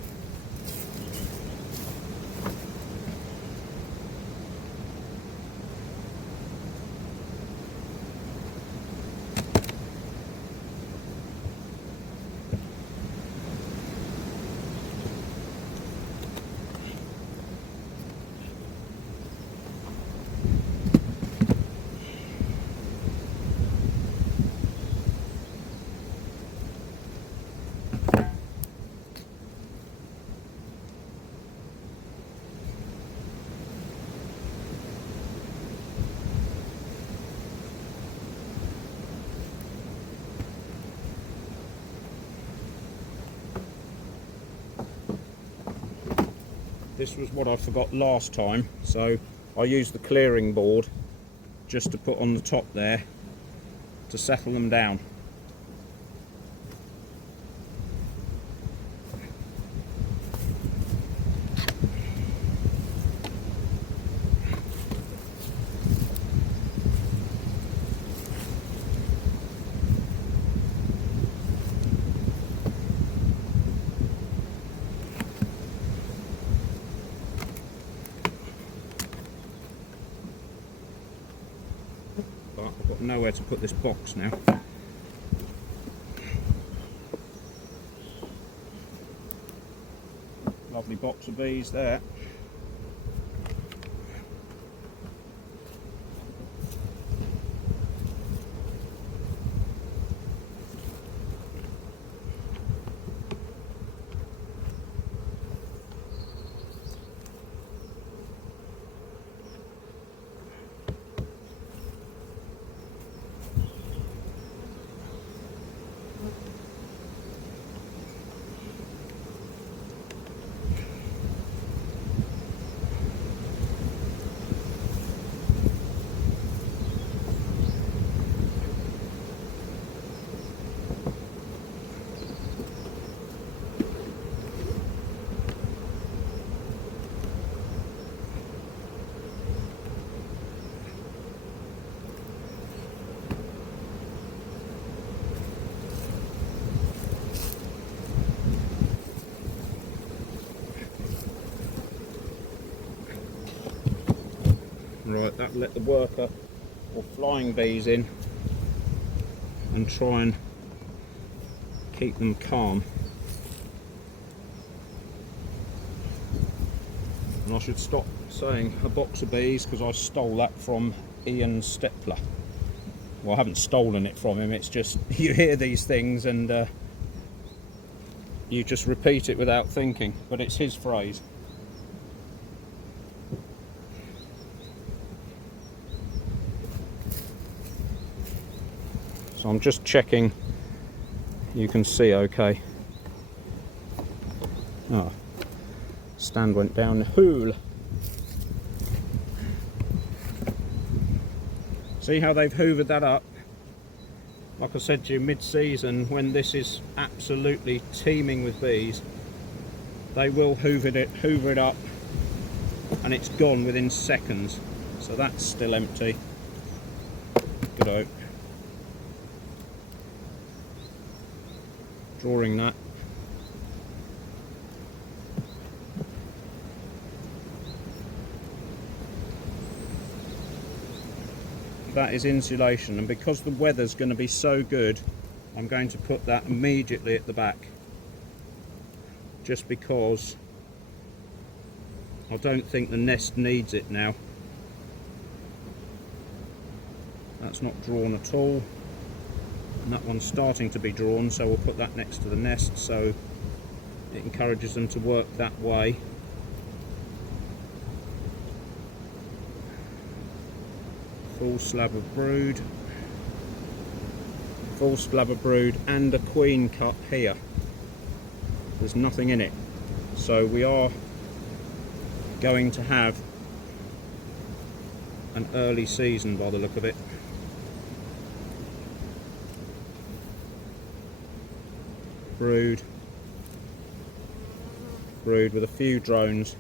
This was what I forgot last time, so I used the clearing board just to put on the top there to settle them down. I've got nowhere to put this box now. Lovely box of bees there. Right, that'll let the worker or flying bees in and try and keep them calm. And I should stop saying a box of bees because I stole that from Ian Stepler. Well, I haven't stolen it from him, it's just you hear these things and you just repeat it without thinking, but it's his phrase. So I'm just checking you can see okay. Oh, stand went down the hole. See how they've hoovered that up? Like I said to you, mid-season, when this is absolutely teeming with bees, they will hoover it up, and it's gone within seconds. So that's still empty. Good out. Drawing that. That is insulation, and because the weather's going to be so good, I'm going to put that immediately at the back, just because I don't think the nest needs it now. That's not drawn at all, and that one's starting to be drawn, so we'll put that next to the nest so it encourages them to work that way. Full slab of brood, and a queen cup here. There's nothing in it, so we are going to have an early season by the look of it. Brood with a few drones.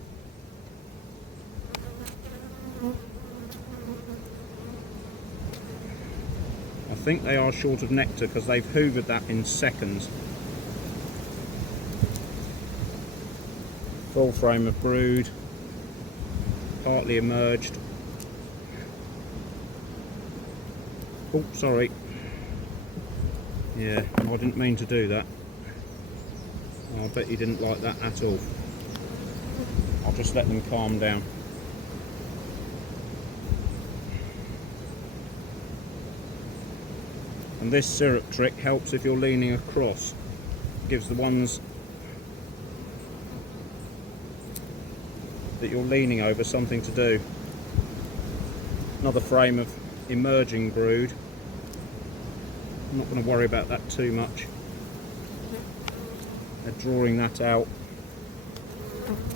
I think they are short of nectar because they've hoovered that in seconds. Full frame of brood, partly emerged. Oh, sorry. Yeah, I didn't mean to do that. I bet he didn't like that at all. I'll just let them calm down. And this syrup trick helps if you're leaning across. Gives the ones that you're leaning over something to do. Another frame of emerging brood. I'm not going to worry about that too much. They're drawing that out.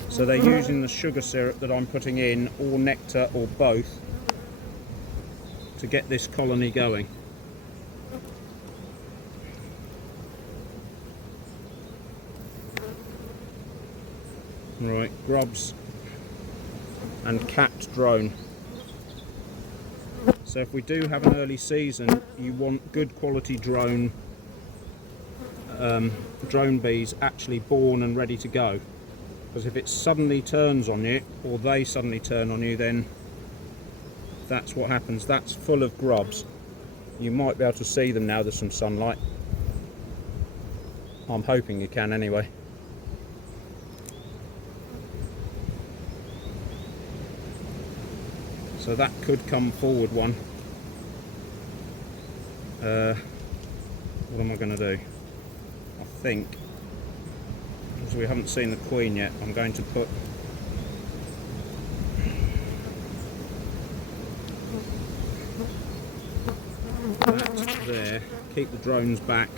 So they're using the sugar syrup that I'm putting in, or nectar, or both, to get this colony going. Right, grubs and capped drone. So if we do have an early season, you want good quality drone bees actually born and ready to go. Because if it suddenly turns on you, or they suddenly turn on you, then that's what happens. That's full of grubs. You might be able to see them now there's some sunlight. I'm hoping you can anyway. So that could come forward one. What am I going to do? I think, because we haven't seen the queen yet, I'm going to put that there, keep the drones back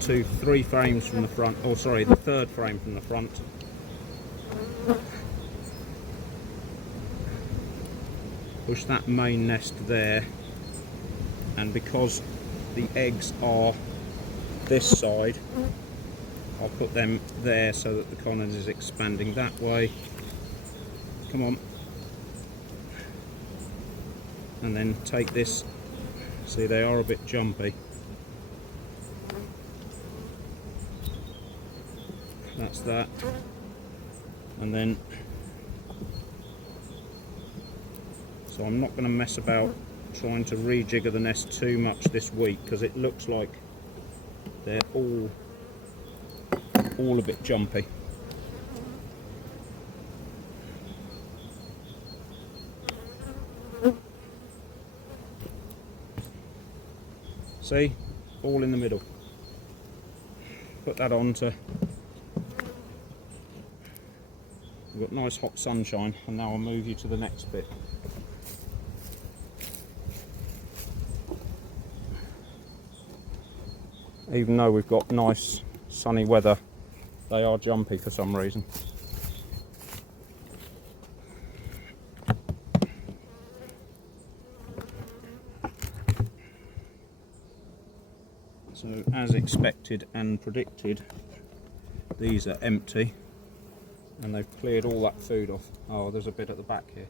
to 3 frames from the front, or sorry, the 3rd frame from the front. Push that main nest there, and because the eggs are this side, I'll put them there so that the colony is expanding that way. Come on. And then take this, see they are a bit jumpy. That's that. And then, so I'm not going to mess about trying to rejigger the nest too much this week, because it looks like they're all a bit jumpy. See, all in the middle. Put that on to, we've got nice hot sunshine, and now I'll move you to the next bit. Even though we've got nice sunny weather, They are jumpy for some reason. So as expected and predicted, these are empty and they've cleared all that food off. Oh, there's a bit at the back here.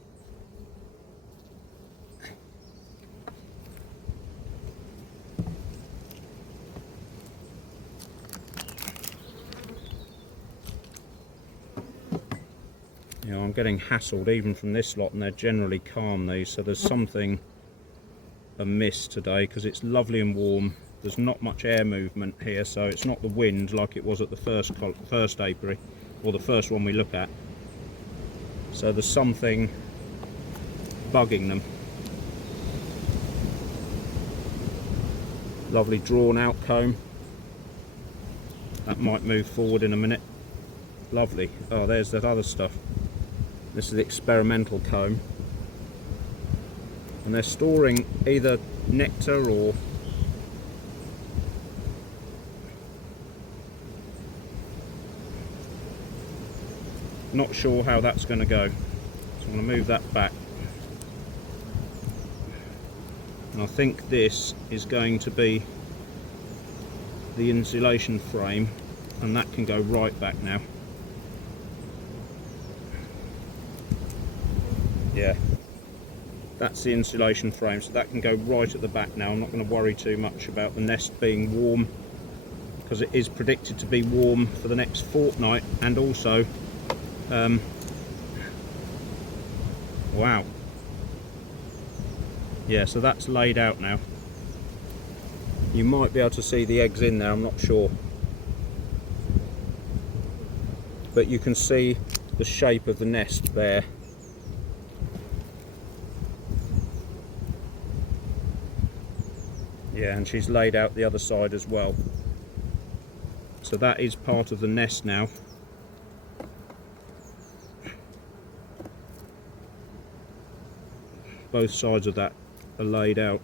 You know, I'm getting hassled even from this lot, and they're generally calm, these, so there's something amiss today because it's lovely and warm. There's not much air movement here, so it's not the wind like it was at the first apiary, or the first one we look at. So there's something bugging them. Lovely drawn out comb. That might move forward in a minute. Lovely. Oh, there's that other stuff. This is the experimental comb. And they're storing either nectar or not sure how that's going to go. So I'm going to move that back. And I think this is going to be the insulation frame, and that can go right back now. Yeah, that's the insulation frame, so that can go right at the back now. I'm not going to worry too much about the nest being warm, because it is predicted to be warm for the next fortnight. And also wow, yeah, so that's laid out now. You might be able to see the eggs in there, I'm not sure, but you can see the shape of the nest there. Yeah, and she's laid out the other side as well. So that is part of the nest now. Both sides of that are laid out.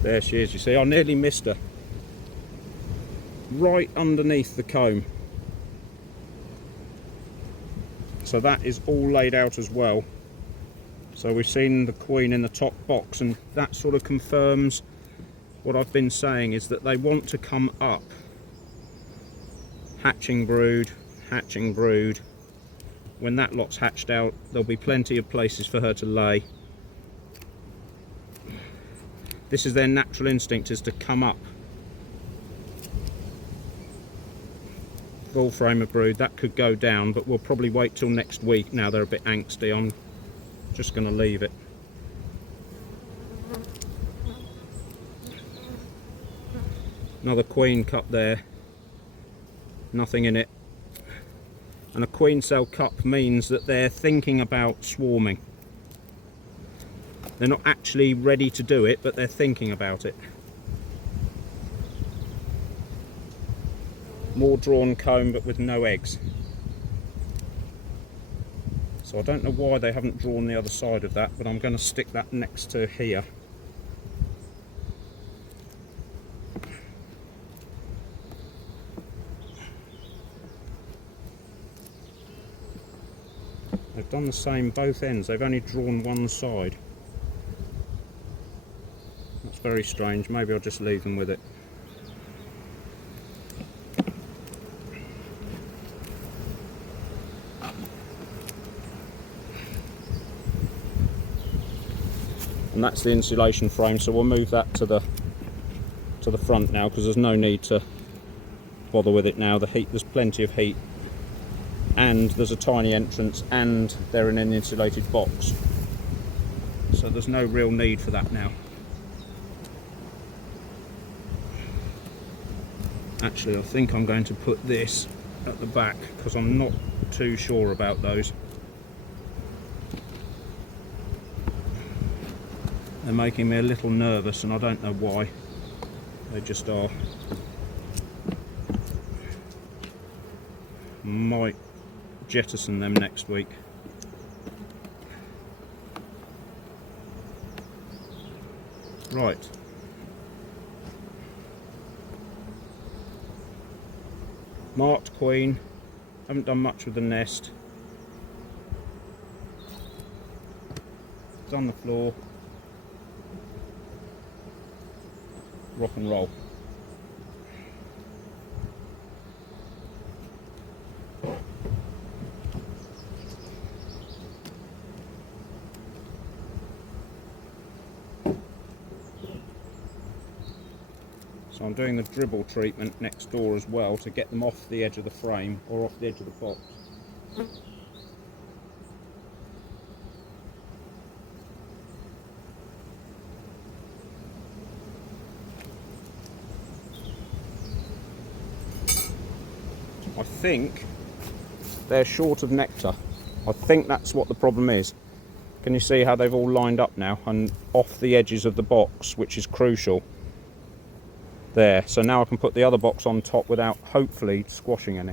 There she is, you see, I nearly missed her. Right underneath the comb. So that is all laid out as well. So we've seen the queen in the top box, and that sort of confirms what I've been saying, is that they want to come up. Hatching brood, hatching brood. When that lot's hatched out, there'll be plenty of places for her to lay. This is their natural instinct, is to come up. Full frame of brood, that could go down, but we'll probably wait till next week. Now they're a bit angsty, I'm just going to leave it. Another queen cup there, nothing in it. And a queen cell cup means that they're thinking about swarming. They're not actually ready to do it, but they're thinking about it. More drawn comb, but with no eggs. So I don't know why they haven't drawn the other side of that, but I'm going to stick that next to here. They've done the same both ends, they've only drawn one side. That's very strange, maybe I'll just leave them with it. And that's the insulation frame, so we'll move that to the front now, because there's no need to bother with it now. The heat, there's plenty of heat, and there's a tiny entrance, and they're in an insulated box, so there's no real need for that now. Actually, I think I'm going to put this at the back, because I'm not too sure about those. They're making me a little nervous, and I don't know why. They just are. Might jettison them next week. Right. Marked queen. Haven't done much with the nest. Done the floor. Rock and roll. So I'm doing the dribble treatment next door as well to get them off the edge of the frame or off the edge of the box. I think they're short of nectar. I think that's what the problem is. Can you see how they've all lined up now and off the edges of the box, which is crucial. There, so now I can put the other box on top without hopefully squashing any.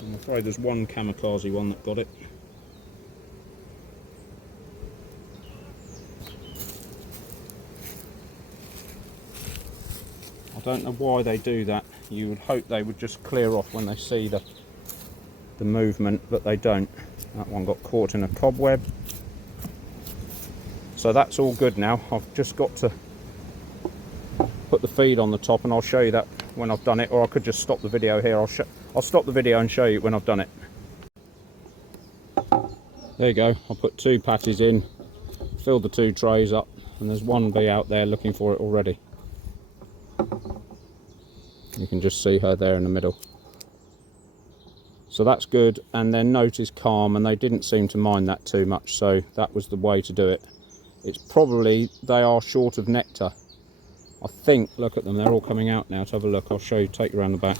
I'm afraid there's one kamikaze one that got it. I don't know why they do that. You would hope they would just clear off when they see the movement, but they don't. That one got caught in a cobweb. So that's all good now. I've just got to put the feed on the top, and I'll show you that when I've done it, or I could just stop the video here. I'll stop the video and show you when I've done it. There you go. I'll put 2 patties in, filled the 2 trays up, and there's one bee out there looking for it already. You can just see her there in the middle. So that's good, and their note is calm, and they didn't seem to mind that too much, so that was the way to do it. It's probably they are short of nectar. I think, look at them, they're all coming out now. To have a look, I'll show you, take you around the back.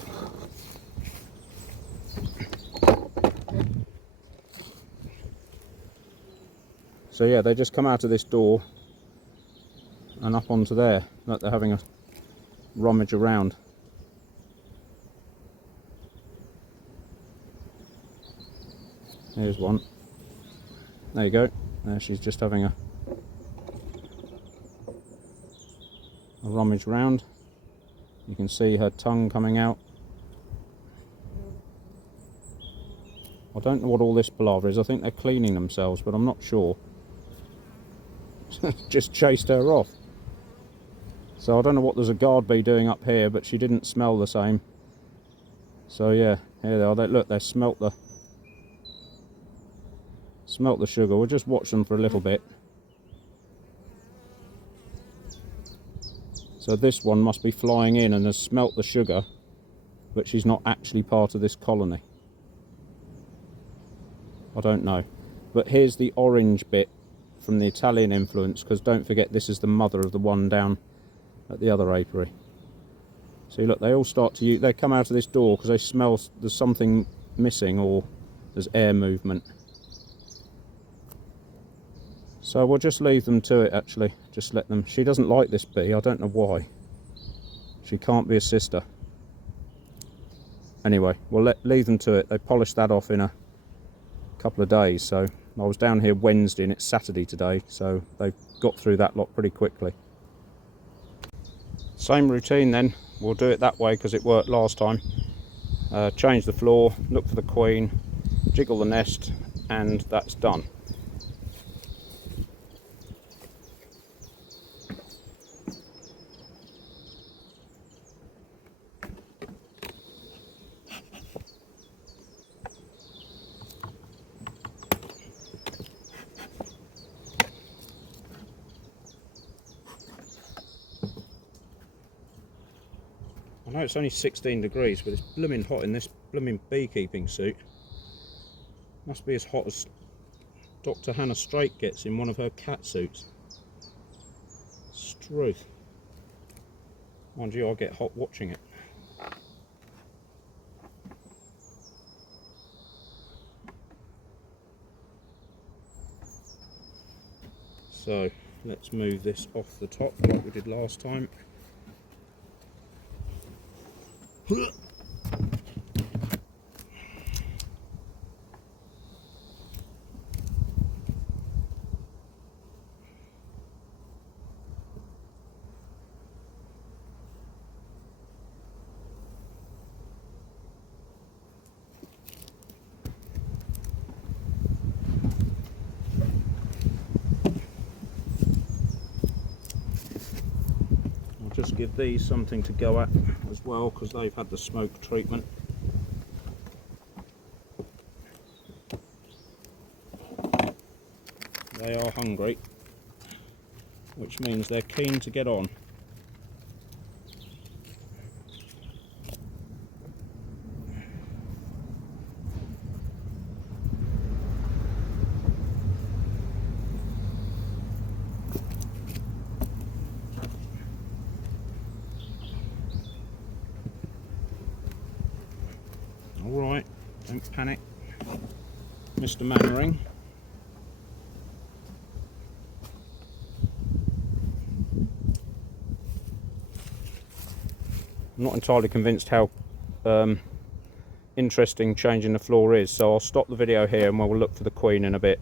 So yeah, they just come out of this door and up onto there. Look, they're having a rummage around. Here's one. There you go. There she's just having a rummage round. You can see her tongue coming out. I don't know what all this palaver is. I think they're cleaning themselves, but I'm not sure. Just chased her off. So I don't know what there's a guard bee doing up here, but she didn't smell the same. So yeah, here they are. Look, they smelt the sugar. We'll just watch them for a little bit. So this one must be flying in and has smelt the sugar, but she's not actually part of this colony. I don't know. But here's the orange bit from the Italian influence, because don't forget this is the mother of the one down at the other apiary. See, look, they all start to they come out of this door because they smell there's something missing or there's air movement. So we'll just leave them to it, actually. Just let them. She doesn't like this bee. I don't know why. She can't be a sister. Anyway, we'll leave them to it. They polished that off in a couple of days. So I was down here Wednesday and it's Saturday today. So they've got through that lot pretty quickly. Same routine then. We'll do it that way because it worked last time. Change the floor, look for the queen, jiggle the nest, and that's done. I know it's only 16 degrees, but it's blooming hot in this blooming beekeeping suit. Must be as hot as Dr. Hannah Straight gets in one of her cat suits. Struth. Mind you, I get hot watching it. So let's move this off the top like we did last time. Just give these something to go at as well, because they've had the smoke treatment. They are hungry, which means they're keen to get on. Alright, don't panic, Mr. Mannering. I'm not entirely convinced how interesting changing the floor is, so I'll stop the video here and we'll look for the queen in a bit.